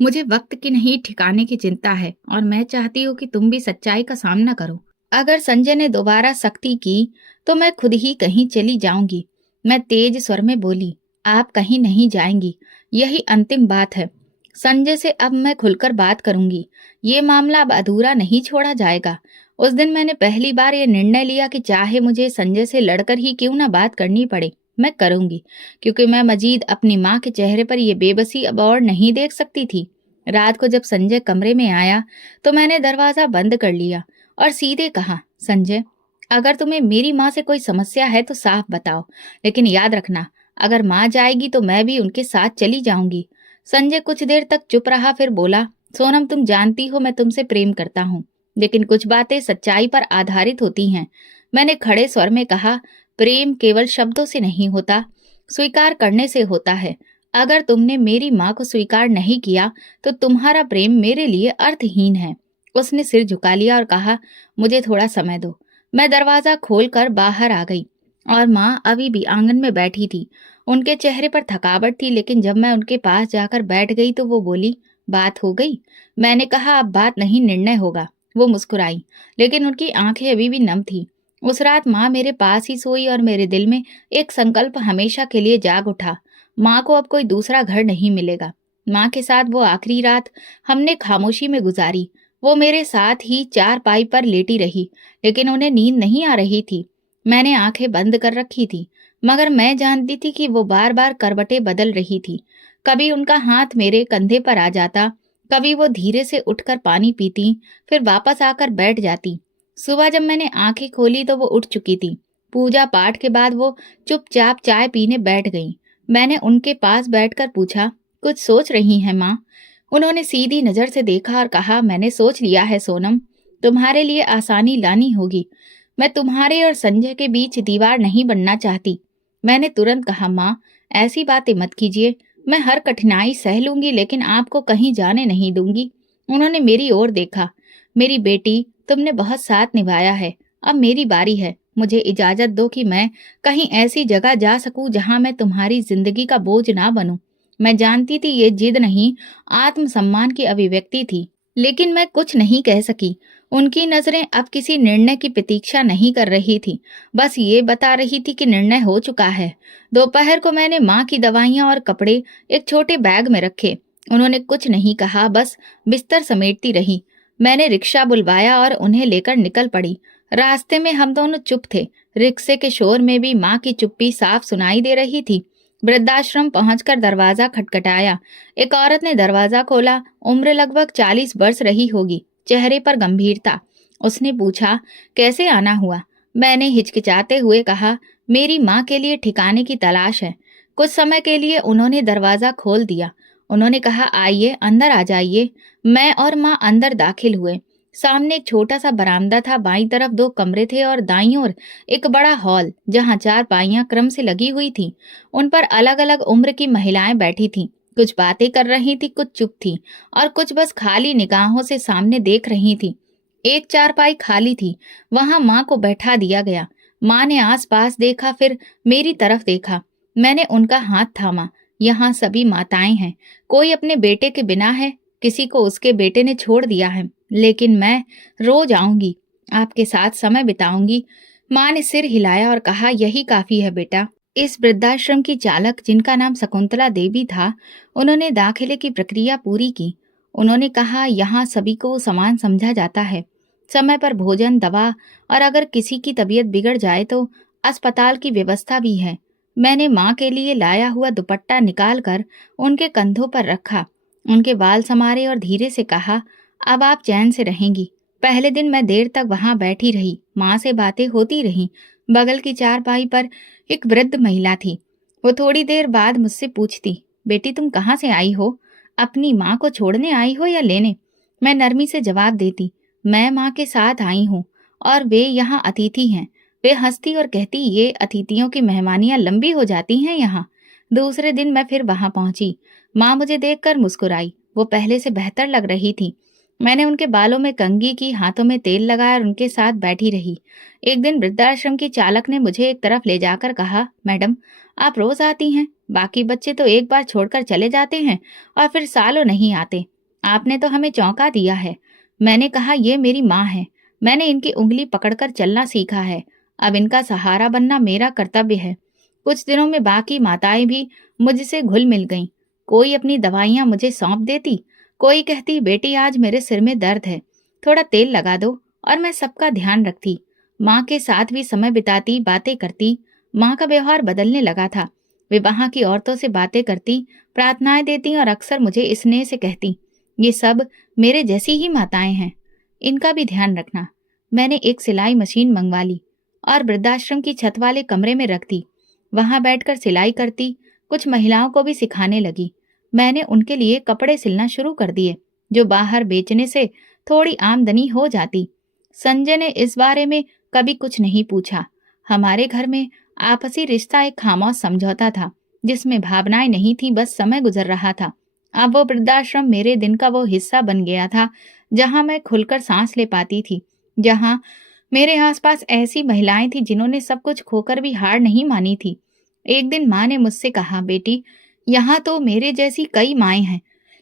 मुझे वक्त की नहीं, ठिकाने की चिंता है, और मैं चाहती हूँ कि तुम भी सच्चाई का सामना करो। अगर संजय ने दोबारा सख्ती की तो मैं खुद ही कहीं चली जाऊंगी। मैं तेज स्वर में बोली, आप कहीं नहीं जाएंगी, यही अंतिम बात है। संजय से अब मैं खुलकर बात करूंगी। ये मामला अब अधूरा नहीं छोड़ा जाएगा। उस दिन मैंने पहली बार ये निर्णय लिया कि चाहे मुझे संजय से लड़कर ही क्यों ना बात करनी पड़े, मैं करूंगी, क्योंकि मैं मजीद अपनी माँ के चेहरे पर यह बेबसी अब और नहीं देख सकती थी। रात को जब संजय कमरे में आया तो मैंने दरवाजा बंद कर लिया और सीधे कहा, संजय, अगर तुम्हें मेरी माँ से कोई समस्या है तो साफ बताओ, लेकिन याद रखना, अगर माँ जाएगी तो मैं भी उनके साथ चली जाऊंगी। संजय कुछ देर तक चुप रहा, फिर बोला, सोनम, तुम जानती हो मैं तुमसे प्रेम करता हूँ, लेकिन कुछ बातें सच्चाई पर आधारित होती हैं। मैंने खड़े स्वर में कहा, प्रेम केवल शब्दों से नहीं होता, स्वीकार करने से होता है। अगर तुमने मेरी माँ को स्वीकार नहीं किया तो तुम्हारा प्रेम मेरे लिए अर्थहीन है। उसने सिर झुका लिया और कहा, मुझे थोड़ा समय दो। मैं दरवाजा खोलकर बाहर आ गई और माँ अभी भी आंगन में बैठी थी। उनके चेहरे पर थकावट थी, लेकिन जब मैं उनके पास जाकर बैठ गई तो वो बोली, बात हो गई? मैंने कहा, अब बात नहीं, निर्णय होगा। वो मुस्कुराई, लेकिन उनकी आंखें अभी भी नम थी। उस रात माँ मेरे पास ही सोई और मेरे दिल में एक संकल्प हमेशा के लिए जाग उठा। माँ को अब कोई दूसरा घर नहीं मिलेगा। माँ के साथ वो आखिरी रात हमने खामोशी में गुजारी। वो मेरे साथ ही चारपाई पर लेटी रही, लेकिन उन्हें नींद नहीं आ रही थी। मैंने आंखें बंद कर रखी थी, मगर मैं जानती थी कि वो बार बार करवटें बदल रही थी। कभी उनका हाथ मेरे कंधे पर आ जाता, कभी वो धीरे से उठकर पानी पीती, फिर वापस आकर बैठ जाती। सुबह जब मैंने आंखें खोली तो वो उठ चुकी थी। पूजा पाठ के बाद वो चुपचाप चाय पीने बैठ गई। मैंने उनके पास बैठकर पूछा, कुछ सोच रही हैं माँ? उन्होंने सीधी नजर से देखा और कहा, मैंने सोच लिया है सोनम, तुम्हारे लिए आसानी लानी होगी। मैं तुम्हारे और संजय के बीच दीवार नहीं बनना चाहती। मैंने तुरंत कहा, माँ, ऐसी बातें मत कीजिए। मैं हर कठिनाई सह लूंगी, लेकिन आपको कहीं जाने नहीं दूंगी। उन्होंने मेरी ओर देखा। मेरी बेटी, तुमने बहुत साथ निभाया है, अब मेरी बारी है। मुझे इजाजत दो कि मैं कहीं ऐसी जगह जा सकूं जहां मैं तुम्हारी जिंदगी का बोझ ना बनूं। मैं जानती थी ये जिद नहीं, आत्मसम्मान की अभिव्यक्ति थी, लेकिन मैं कुछ नहीं कह सकी। उनकी नजरें अब किसी निर्णय की प्रतीक्षा नहीं कर रही थी, बस ये बता रही थी कि निर्णय हो चुका है। दोपहर को मैंने माँ की दवाइयाँ और कपड़े एक छोटे बैग में रखे। उन्होंने कुछ नहीं कहा, बस बिस्तर समेटती रही। मैंने रिक्शा बुलवाया और उन्हें लेकर निकल पड़ी। रास्ते में हम दोनों चुप थे। रिक्शे के शोर में भी माँ की चुप्पी साफ सुनाई दे रही थी। वृद्धाश्रम पहुंचकर दरवाजा खटखटाया। एक औरत ने दरवाजा खोला। उम्र लगभग 40 वर्ष रही होगी, चेहरे पर गंभीरता। उसने पूछा, कैसे आना हुआ? मैंने हिचकिचाते हुए कहा, मेरी माँ के लिए ठिकाने की तलाश है। कुछ समय के लिए उन्होंने दरवाजा खोल दिया। उन्होंने कहा, आइए, अंदर आ जाइए। मैं और माँ अंदर दाखिल हुए। सामने एक छोटा सा बरामदा था। बाईं तरफ 2 कमरे थे और दाईं ओर एक बड़ा हॉल, जहाँ 4 पाइयां क्रम से लगी हुई थी। उन पर अलग अलग उम्र की महिलाएं बैठी थीं। कुछ बातें कर रही थी, कुछ चुप थी और कुछ बस खाली निगाहों से सामने देख रही थी। एक चारपाई खाली थी, वहां माँ को बैठा दिया गया। माँ ने आस-पास देखा, फिर मेरी तरफ देखा। मैंने उनका हाथ थामा। यहाँ सभी माताएं हैं, कोई अपने बेटे के बिना है, किसी को उसके बेटे ने छोड़ दिया है, लेकिन मैं रोज आऊंगी, आपके साथ समय बिताऊंगी। माँ ने सिर हिलाया और कहा, यही काफी है बेटा। इस वृद्धाश्रम की चालक, जिनका नाम शकुंतला देवी था, उन्होंने दाखिले की प्रक्रिया पूरी की। उन्होंने कहा, यहाँ सभी को समान समझा जाता है, समय पर भोजन, दवा, और अगर किसी की तबीयत बिगड़ जाए तो अस्पताल की व्यवस्था भी है। मैंने माँ के लिए लाया हुआ दुपट्टा निकाल कर उनके कंधों पर रखा, उनके बाल संवारे और धीरे से कहा, अब आप चैन से रहेंगी। पहले दिन मैं देर तक वहां बैठी रही, माँ से बातें होती रहीं। बगल की चारपाई पर एक वृद्ध महिला थी। वो थोड़ी देर बाद मुझसे पूछती, बेटी तुम कहाँ से आई हो? अपनी माँ को छोड़ने आई हो या लेने? मैं नरमी से जवाब देती, मैं माँ के साथ आई हूँ और वे यहाँ अतिथि हैं। वे हंसती और कहती, ये अतिथियों की मेहमानियां लंबी हो जाती हैं यहाँ। दूसरे दिन मैं फिर वहां पहुंची। माँ मुझे देखकर मुस्कुराई। वो पहले से बेहतर लग रही थी। मैंने उनके बालों में कंघी की, हाथों में तेल लगाया और उनके साथ बैठी रही। एक दिन वृद्धाश्रम की चालक ने मुझे एक तरफ ले जाकर कहा, मैडम आप रोज आती हैं, बाकी बच्चे तो एक बार छोड़कर चले जाते हैं और फिर सालों नहीं आते, आपने तो हमें चौंका दिया है। मैंने कहा, ये मेरी माँ है, मैंने इनकी उंगली पकड़कर चलना सीखा है, अब इनका सहारा बनना मेरा कर्तव्य है। कुछ दिनों में बाकी माताएं भी मुझसे घुल मिल गईं। कोई अपनी दवाइयां मुझे सौंप देती, कोई कहती, बेटी आज मेरे सिर में दर्द है, थोड़ा तेल लगा दो, और मैं सबका ध्यान रखती। माँ के साथ भी समय बिताती, बातें करती। माँ का व्यवहार बदलने लगा था। वे वहां की औरतों से बातें करती, प्रार्थनाएं देती और अक्सर मुझे स्नेह से कहती, ये सब मेरे जैसी ही माताएं हैं, इनका भी ध्यान रखना। मैंने एक सिलाई मशीन मंगवा ली और वृद्धाश्रम की छत वाले कमरे में रख दी। वहां बैठकर सिलाई करती, कुछ महिलाओं को भी सिखाने लगी। मैंने उनके लिए कपड़े सिलना शुरू कर दिए, जो बाहर बेचने से थोड़ी आमदनी हो जाती। संजय ने इस बारे में कभी कुछ नहीं पूछा। हमारे घर में आपसी रिश्ता एक खामोश समझौता था, जिसमें भावनाएं नहीं थी, बस समय गुजर रहा था। अब वो वृद्धाश्रम मेरे दिन का वो हिस्सा बन गया था, जहां मैं खुलकर सांस ले पाती थी, जहां मेरे आसपास ऐसी महिलाएं थी जिन्होंने सब कुछ खोकर भी हार नहीं मानी थी। एक दिन माँ ने मुझसे कहा, बेटी यहाँ तो मेरे जैसी कई माएं हैं,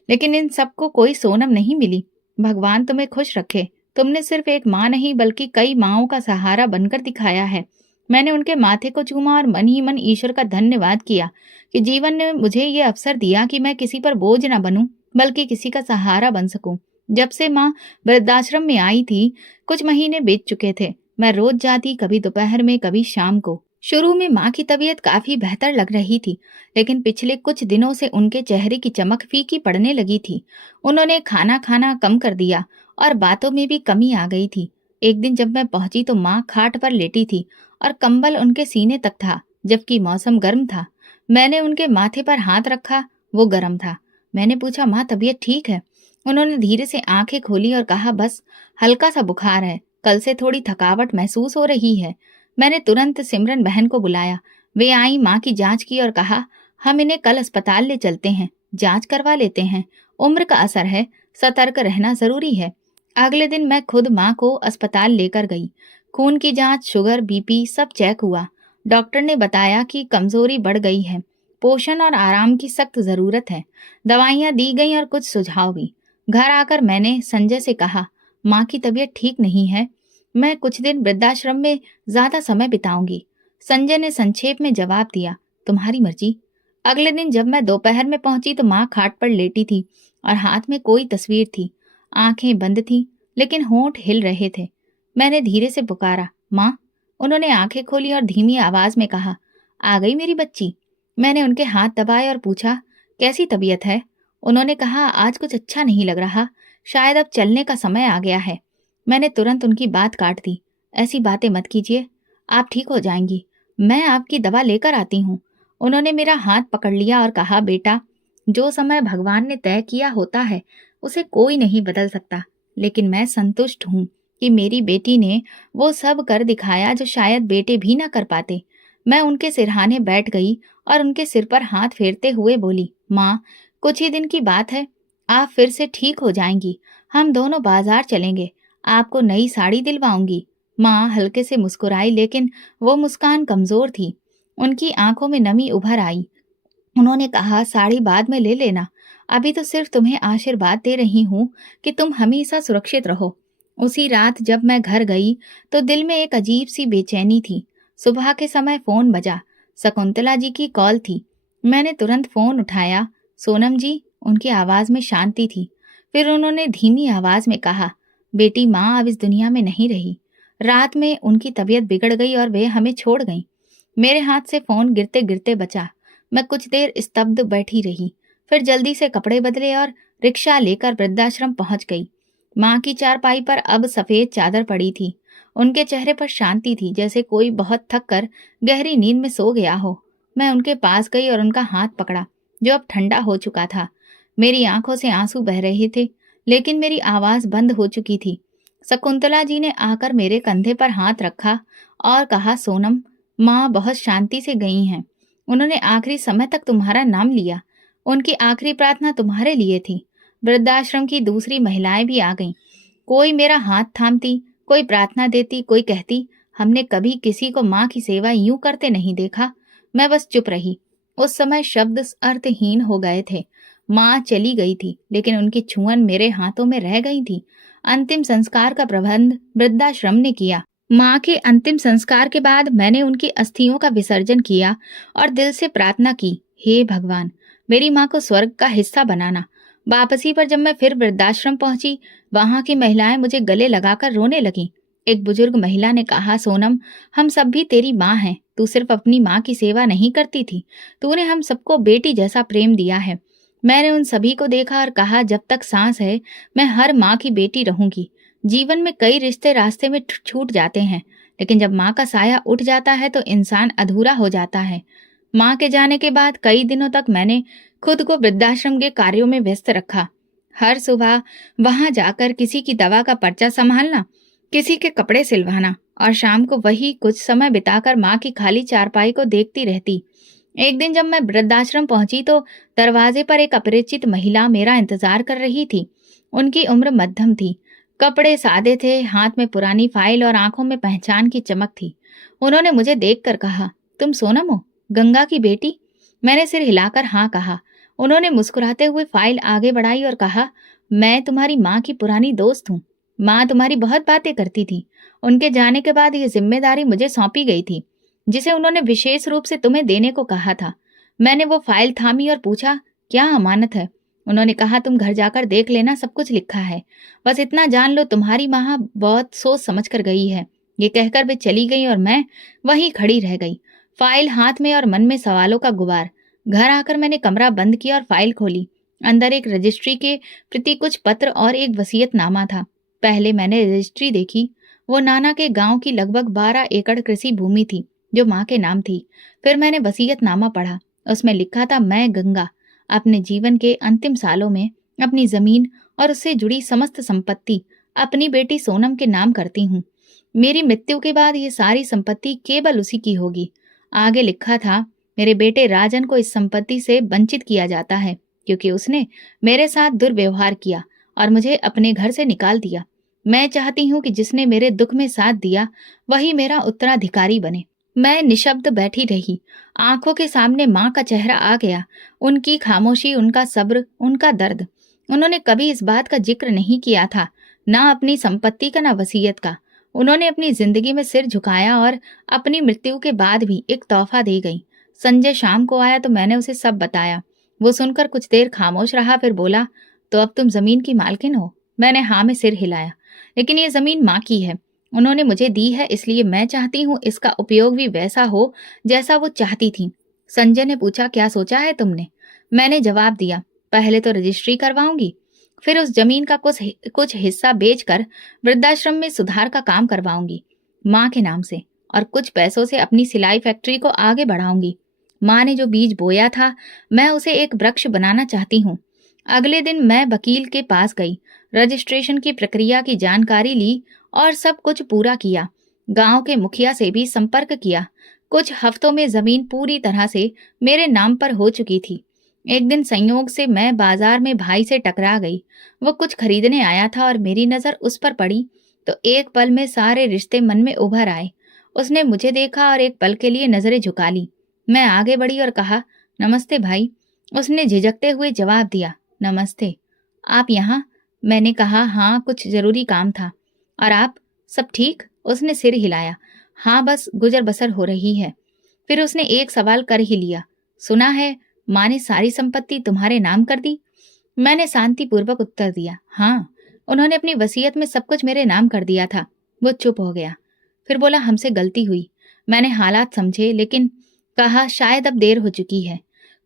लेकिन इन सबको कोई सोनम नहीं मिली। भगवान तुम्हें खुश रखे, तुमने सिर्फ एक माँ नहीं बल्कि कई माँओं का सहारा बनकर दिखाया है। मैंने उनके माथे को चूमा और मन ही मन ईश्वर का धन्यवाद किया कि जीवन ने मुझे ये अवसर दिया कि मैं किसी पर बोझ न बनूं, बल्कि किसी का सहारा बन सकूं। जब से माँ वृद्धाश्रम में आई थी, कुछ महीने बीत चुके थे। मैं रोज जाती, कभी दोपहर में, कभी शाम को। शुरू में माँ की तबीयत काफी बेहतर लग रही थी, लेकिन पिछले कुछ दिनों से उनके चेहरे की चमक फीकी पड़ने लगी थी। उन्होंने खाना खाना कम कर दिया और बातों में भी कमी आ गई थी। एक दिन जब मैं पहुंची तो माँ खाट पर लेटी थी और कंबल उनके सीने तक था, जबकि मौसम गर्म था। मैंने उनके माथे पर हाथ रखा, वो गर्म था। मैंने पूछा, माँ तबीयत ठीक है? उन्होंने धीरे से आंखें खोली और कहा, बस हल्का सा बुखार है, कल से थोड़ी थकावट महसूस हो रही है। मैंने तुरंत सिमरन बहन को बुलाया। वे आई, माँ की जांच की और कहा, हम इन्हें कल अस्पताल ले चलते हैं, जांच करवा लेते हैं, उम्र का असर है, सतर्क रहना जरूरी है। अगले दिन मैं खुद माँ को अस्पताल लेकर गई। खून की जांच, शुगर, बीपी सब चेक हुआ। डॉक्टर ने बताया कि कमजोरी बढ़ गई है, पोषण और आराम की सख्त जरूरत है। दवाइयाँ दी गई और कुछ सुझाव भी। घर आकर मैंने संजय से कहा, माँ की तबीयत ठीक नहीं है, मैं कुछ दिन वृद्धाश्रम में ज्यादा समय बिताऊंगी। संजय ने संक्षेप में जवाब दिया, तुम्हारी मर्जी। अगले दिन जब मैं दोपहर में पहुंची तो माँ खाट पर लेटी थी और हाथ में कोई तस्वीर थी। आंखें बंद थी, लेकिन होंठ हिल रहे थे। मैंने धीरे से पुकारा, माँ। उन्होंने आंखें खोली और धीमी आवाज में कहा, आ गई मेरी बच्ची। मैंने उनके हाथ दबाए और पूछा, कैसी तबीयत है? उन्होंने कहा, आज कुछ अच्छा नहीं लग रहा, शायद अब चलने का समय आ गया है। मैंने तुरंत उनकी बात काट दी, ऐसी बातें मत कीजिए, आप ठीक हो जाएंगी, मैं आपकी दवा लेकर आती हूँ। उन्होंने मेरा हाथ पकड़ लिया और कहा, बेटा, जो समय भगवान ने तय किया होता है उसे कोई नहीं बदल सकता, लेकिन मैं संतुष्ट हूँ कि मेरी बेटी ने वो सब कर दिखाया जो शायद बेटे भी ना कर पाते। मैं उनके सिरहाने बैठ गई और उनके सिर पर हाथ फेरते हुए बोली, माँ, कुछ ही दिन की बात है, आप फिर से ठीक हो जाएंगी। हम दोनों बाजार चलेंगे, आपको नई साड़ी दिलवाऊंगी। माँ हल्के से मुस्कुराई, लेकिन वो मुस्कान कमजोर थी। उनकी आंखों में नमी उभर आई। उन्होंने कहा, साड़ी बाद में ले लेना, अभी तो सिर्फ तुम्हें आशीर्वाद दे रही हूँ कि तुम हमेशा सुरक्षित रहो। उसी रात जब मैं घर गई तो दिल में एक अजीब सी बेचैनी थी। सुबह के समय फोन बजा। शकुंतला जी की कॉल थी। मैंने तुरंत फोन उठाया। सोनम जी, उनकी आवाज में शांति थी। फिर उन्होंने धीमी आवाज में कहा, बेटी, माँ अब इस दुनिया में नहीं रही। रात में उनकी तबीयत बिगड़ गई और वे हमें छोड़ गईं। मेरे हाथ से फोन गिरते गिरते बचा। मैं कुछ देर स्तब्ध बैठी रही, फिर जल्दी से कपड़े बदले और रिक्शा लेकर वृद्धाश्रम पहुंच गई। माँ की चारपाई पर अब सफेद चादर पड़ी थी। उनके चेहरे पर शांति थी, जैसे कोई बहुत थक कर गहरी नींद में सो गया हो। मैं उनके पास गई और उनका हाथ पकड़ा, जो अब ठंडा हो चुका था। मेरी आंखों से आंसू बह रहे थे, लेकिन मेरी आवाज बंद हो चुकी थी। शकुंतला जी ने आकर मेरे कंधे पर हाथ रखा और कहा, सोनम, माँ बहुत शांति से गई हैं। उन्होंने आखिरी समय तक तुम्हारा नाम लिया। उनकी आखिरी प्रार्थना तुम्हारे लिए थी। वृद्धाश्रम की दूसरी महिलाएं भी आ गईं। कोई मेरा हाथ थामती, कोई प्रार्थना देती, कोई कहती। हमने कभी किसी को माँ की सेवा यूं करते नहीं देखा। मैं बस चुप रही। उस समय शब्द अर्थहीन हो गए थे। माँ चली गई थी, लेकिन उनकी छुअन मेरे हाथों में रह गई थी। अंतिम संस्कार का प्रबंध वृद्धाश्रम ने किया। माँ के अंतिम संस्कार के बाद मैंने उनकी अस्थियों का विसर्जन किया और दिल से प्रार्थना की, हे भगवान, मेरी माँ को स्वर्ग का हिस्सा बनाना। वापसी पर जब मैं फिर वृद्धाश्रम पहुंची, वहां की महिलाएं मुझे गले लगाकर रोने लगीं। एक बुजुर्ग महिला ने कहा, सोनम, हम सब भी तेरी माँ हैं। तू सिर्फ अपनी माँ की सेवा नहीं करती थी, तूने हम सबको बेटी जैसा प्रेम दिया है। मैंने उन सभी को देखा और कहा, जब तक सांस है मैं हर माँ की बेटी रहूंगी। जीवन में कई रिश्ते रास्ते में छूट जाते हैं, लेकिन जब माँ का साया उठ जाता है तो इंसान अधूरा हो जाता है। माँ के जाने के बाद कई दिनों तक मैंने खुद को वृद्धाश्रम के कार्यों में व्यस्त रखा। हर सुबह वहां जाकर किसी की दवा का पर्चा संभालना, किसी के कपड़े सिलवाना और शाम को वही कुछ समय बिताकर माँ की खाली चारपाई को देखती रहती। एक दिन जब मैं वृद्धाश्रम पहुंची तो दरवाजे पर एक अपरिचित महिला मेरा इंतजार कर रही थी। उनकी उम्र मध्यम थी। कपड़े सादे थे, हाथ में पुरानी फाइल और आंखों में पहचान की चमक थी। उन्होंने मुझे देखकर कहा, तुम सोनम हो, गंगा की बेटी? मैंने सिर हिलाकर हाँ कहा। उन्होंने मुस्कुराते हुए फाइल आगे बढ़ाई और कहा, मैं तुम्हारी माँ की पुरानी दोस्त हूँ। माँ तुम्हारी बहुत बातें करती थी। उनके जाने के बाद ये जिम्मेदारी मुझे सौंपी गई थी, जिसे उन्होंने विशेष रूप से तुम्हें देने को कहा था। मैंने वो फाइल थामी और पूछा, क्या अमानत है? उन्होंने कहा, तुम घर जाकर देख लेना, सब कुछ लिखा है। बस इतना जान लो, तुम्हारी माँ बहुत सोच समझ कर गई है। ये कहकर वे चली गई और मैं वहीं खड़ी रह गई, फाइल हाथ में और मन में सवालों का गुबार। घर आकर मैंने कमरा बंद किया और फाइल खोली। अंदर एक रजिस्ट्री के प्रति कुछ पत्र और एक वसीयतनामा था। पहले मैंने रजिस्ट्री देखी। वो नाना के गांव की लगभग 12 एकड़ कृषि भूमि थी, जो माँ के नाम थी। फिर मैंने वसीयतनामा पढ़ा। उसमें लिखा था, मैं गंगा अपने जीवन के अंतिम सालों में अपनी जमीन और उससे जुड़ी समस्त संपत्ति अपनी बेटी सोनम के नाम करती हूँ। मेरी मृत्यु के बाद ये सारी संपत्ति केवल उसी की होगी। आगे लिखा था, मेरे बेटे राजन को इस संपत्ति से वंचित किया जाता है, क्योंकि उसने मेरे साथ दुर्व्यवहार किया और मुझे अपने घर से निकाल दिया। मैं चाहती हूँ कि जिसने मेरे दुख में साथ दिया वही मेरा उत्तराधिकारी बने। मैं निशब्द बैठी रही। आंखों के सामने माँ का चेहरा आ गया, उनकी खामोशी, उनका सब्र, उनका दर्द। उन्होंने कभी इस बात का जिक्र नहीं किया था, ना अपनी संपत्ति का, ना वसीयत का। उन्होंने अपनी जिंदगी में सिर झुकाया और अपनी मृत्यु के बाद भी एक तोहफा दे गई। संजय शाम को आया तो मैंने उसे सब बताया। वो सुनकर कुछ देर खामोश रहा, फिर बोला, तो अब तुम जमीन की मालकिन हो? मैंने हाँ में सिर हिलाया। लेकिन ये जमीन माँ की है, उन्होंने मुझे दी है, इसलिए मैं चाहती हूँ इसका उपयोग भी वैसा हो जैसा वो चाहती थी। संजय ने पूछा, क्या सोचा है तुमने? मैंने जवाब दिया, पहले तो रजिस्ट्री करवाऊंगी, फिर उस जमीन का कुछ हिस्सा बेचकर वृद्धाश्रम में सुधार का काम करवाऊंगी माँ के नाम से, और कुछ पैसों से अपनी सिलाई फैक्ट्री को आगे बढ़ाऊंगी। माँ ने जो बीज बोया था, मैं उसे एक वृक्ष बनाना चाहती हूँ। अगले दिन मैं वकील के पास गई, रजिस्ट्रेशन की प्रक्रिया की जानकारी ली और सब कुछ पूरा किया। गांव के मुखिया से भी संपर्क किया। कुछ हफ्तों में जमीन पूरी तरह से मेरे नाम पर हो चुकी थी। एक दिन संयोग से मैं बाजार में भाई से टकरा गई। वो कुछ खरीदने आया था और मेरी नजर उस पर पड़ी। तो एक पल में सारे रिश्ते मन में उभर आए। उसने मुझे देखा और एक पल के लिए नजरें झुका ली। मैं आगे बढ़ी और कहा, नमस्ते भाई। उसने झिझकते हुए जवाब दिया, नमस्ते। आप यहाँ? मैंने कहा, हाँ, कुछ जरूरी काम था। और आप? सब ठीक? उसने सिर हिलाया। हाँ, बस गुजर बसर हो रही है। फिर उसने एक सवाल कर ही लिया, सुना है माँ ने सारी संपत्ति तुम्हारे नाम कर दी? मैंने शांतिपूर्वक उत्तर दिया, हाँ, उन्होंने अपनी वसीयत में सब कुछ मेरे नाम कर दिया था। वो चुप हो गया। फिर बोला, हमसे गलती हुई। मैंने हालात समझे, लेकिन कहा, शायद अब देर हो चुकी है।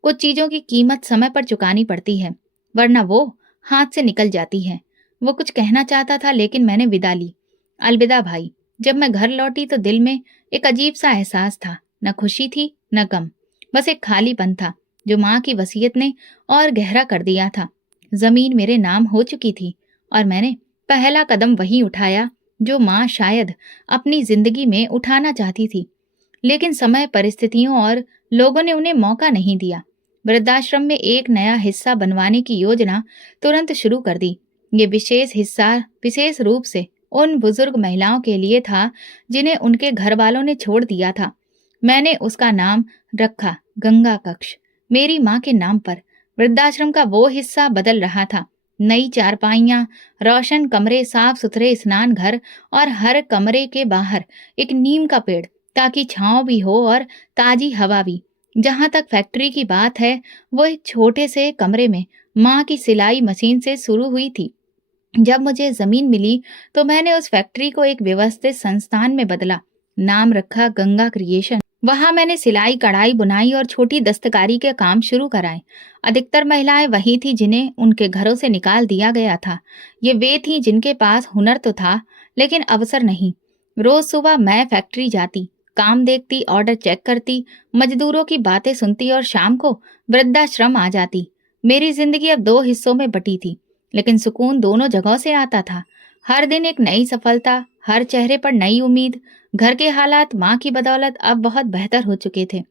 कुछ चीजों की कीमत समय पर चुकानी पड़ती है, वरना वो हाथ से निकल जाती है। वो कुछ कहना चाहता था, लेकिन मैंने विदा ली। अलविदा भाई। जब मैं घर लौटी तो दिल में एक अजीब सा एहसास था। न खुशी थी, न गम, बस एक खालीपन था जो माँ की वसीयत ने और गहरा कर दिया था। जमीन मेरे नाम हो चुकी थी और मैंने पहला कदम वही उठाया जो माँ शायद अपनी जिंदगी में उठाना चाहती थी, लेकिन समय, परिस्थितियों और लोगों ने उन्हें मौका नहीं दिया। वृद्धाश्रम में एक नया हिस्सा बनवाने की योजना तुरंत शुरू कर दी। ये विशेष हिस्सा विशेष रूप से उन बुजुर्ग महिलाओं के लिए था जिन्हें उनके घर वालों ने छोड़ दिया था। मैंने उसका नाम रखा गंगा कक्ष, मेरी माँ के नाम पर। वृद्धाश्रम का वो हिस्सा बदल रहा था। नई चारपाइयां, रोशन कमरे, साफ सुथरे स्नान घर और हर कमरे के बाहर एक नीम का पेड़, ताकि छांव भी हो और ताजी हवा भी। जहां तक फैक्ट्री की बात है, वो एक छोटे से कमरे में माँ की सिलाई मशीन से शुरू हुई थी। जब मुझे जमीन मिली तो मैंने उस फैक्ट्री को एक व्यवस्थित संस्थान में बदला। नाम रखा गंगा क्रिएशन। वहां मैंने सिलाई, कढ़ाई, बुनाई और छोटी दस्तकारी के काम शुरू कराए। अधिकतर महिलाएं वही थी जिन्हें उनके घरों से निकाल दिया गया था। ये वे थीं जिनके पास हुनर तो था, लेकिन अवसर नहीं। रोज सुबह मैं फैक्ट्री जाती, काम देखती, ऑर्डर चेक करती, मजदूरों की बातें सुनती और शाम को वृद्धाश्रम आ जाती। मेरी जिंदगी अब दो हिस्सों में बटी थी, लेकिन सुकून दोनों जगहों से आता था। हर दिन एक नई सफलता, हर चेहरे पर नई उम्मीद। घर के हालात माँ की बदौलत अब बहुत बेहतर हो चुके थे।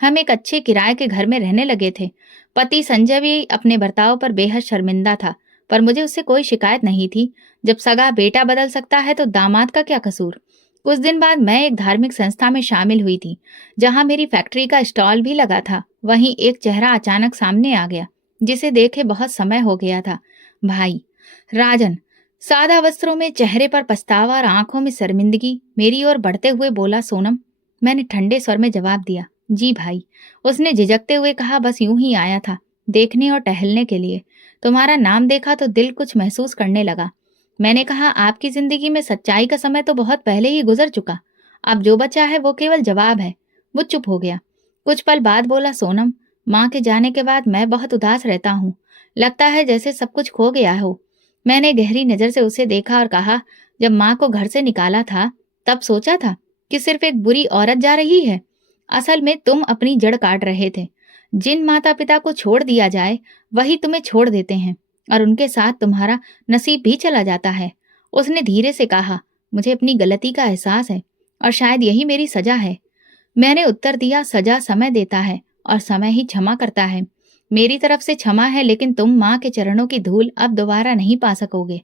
हम एक अच्छे किराए के घर में रहने लगे थे। पति संजय भी अपने बर्ताव पर बेहद शर्मिंदा था, पर मुझे उससे कोई शिकायत नहीं थी। जब सगा बेटा बदल सकता है तो दामाद का क्या कसूर। कुछ दिन बाद मैं एक धार्मिक संस्था में शामिल हुई थी, जहाँ मेरी फैक्ट्री का स्टॉल भी लगा था। वहीं एक चेहरा अचानक सामने आ गया, जिसे देखे बहुत समय हो गया था। भाई राजन, सादा वस्त्रों में, चेहरे पर पछतावा और आंखों में शर्मिंदगी, मेरी ओर बढ़ते हुए बोला, सोनम। मैंने ठंडे स्वर में जवाब दिया, जी भाई। उसने झिझकते हुए कहा, बस यूं ही आया था, देखने और टहलने के लिए। तुम्हारा नाम देखा तो दिल कुछ महसूस करने लगा। मैंने कहा, आपकी जिंदगी में सच्चाई का समय तो बहुत पहले ही गुजर चुका। अब जो बचा है वो केवल जवाब है। वो चुप हो गया। कुछ पल बाद बोला, सोनम, माँ के जाने के बाद मैं बहुत उदास रहता हूँ। लगता है जैसे सब कुछ खो गया हो। मैंने गहरी नजर से उसे देखा और कहा, जब माँ को घर से निकाला था तब सोचा था कि सिर्फ एक बुरी औरत जा रही है। असल में तुम अपनी जड़ काट रहे थे। जिन माता पिता को छोड़ दिया जाए वही तुम्हें छोड़ देते हैं, और उनके साथ तुम्हारा नसीब भी चला जाता है। उसने धीरे से कहा, मुझे अपनी गलती का एहसास है और शायद यही मेरी सजा है। मैंने उत्तर दिया, सजा समय देता है और समय ही क्षमा करता है। मेरी तरफ से क्षमा है, लेकिन तुम माँ के चरणों की धूल अब दोबारा नहीं पा सकोगे।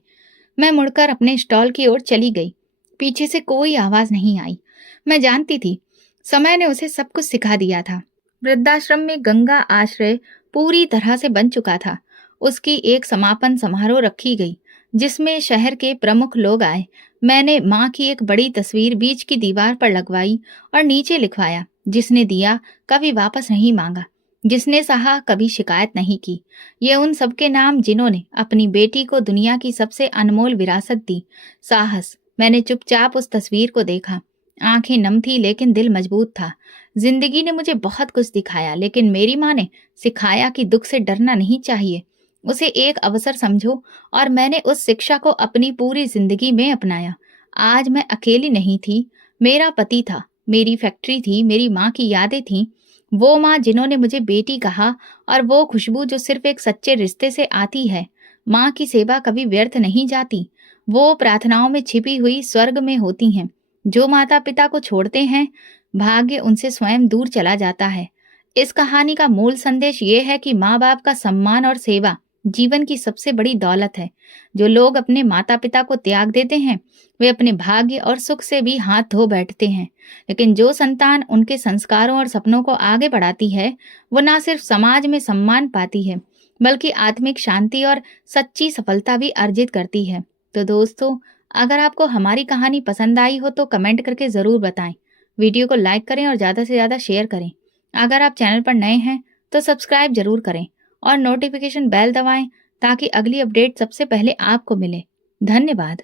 मैं मुड़कर अपने स्टॉल की ओर चली गई। पीछे से कोई आवाज नहीं आई। मैं जानती थी समय ने उसे सब कुछ सिखा दिया था। वृद्धाश्रम में गंगा आश्रय पूरी तरह से बन चुका था। उसकी एक समापन समारोह रखी गई, जिसमें शहर के प्रमुख लोग आए। मैंने माँ की एक बड़ी तस्वीर बीच की दीवार पर लगवाई और नीचे लिखवाया, जिसने दिया कभी वापस नहीं मांगा, जिसने सहा कभी शिकायत नहीं की। ये उन सबके नाम जिन्होंने अपनी बेटी को दुनिया की सबसे अनमोल विरासत दी, साहस। मैंने चुपचाप उस तस्वीर को देखा। आंखें नम थी, लेकिन दिल मजबूत था। जिंदगी ने मुझे बहुत कुछ दिखाया, लेकिन मेरी माँ ने सिखाया कि दुख से डरना नहीं चाहिए, उसे एक अवसर समझो। और मैंने उस शिक्षा को अपनी पूरी जिंदगी में अपनाया। आज मैं अकेली नहीं थी। मेरा पति था, मेरी फैक्ट्री थी, मेरी माँ की यादें थीं। वो माँ जिन्होंने मुझे बेटी कहा, और वो खुशबू जो सिर्फ एक सच्चे रिश्ते से आती है। माँ की सेवा कभी व्यर्थ नहीं जाती। वो प्रार्थनाओं में छिपी हुई स्वर्ग में होती हैं। जो माता पिता को छोड़ते हैं, भाग्य उनसे स्वयं दूर चला जाता है। इस कहानी का मूल संदेश ये है कि माँ बाप का सम्मान और सेवा जीवन की सबसे बड़ी दौलत है। जो लोग अपने माता-पिता को त्याग देते हैं, वे अपने भाग्य और सुख से भी हाथ धो बैठते हैं। लेकिन जो संतान उनके संस्कारों और सपनों को आगे बढ़ाती है, वो ना सिर्फ समाज में सम्मान पाती है, बल्कि आत्मिक शांति और सच्ची सफलता भी अर्जित करती है। तो दोस्तों, अगर आपको हमारी कहानी पसंद आई हो तो कमेंट करके ज़रूर बताएं। वीडियो को लाइक करें और ज़्यादा से ज़्यादा शेयर करें। अगर आप चैनल पर नए हैं, तो सब्सक्राइब ज़रूर करें और नोटिफिकेशन बेल दबाएं ताकि अगली अपडेट सबसे पहले आपको मिले। धन्यवाद।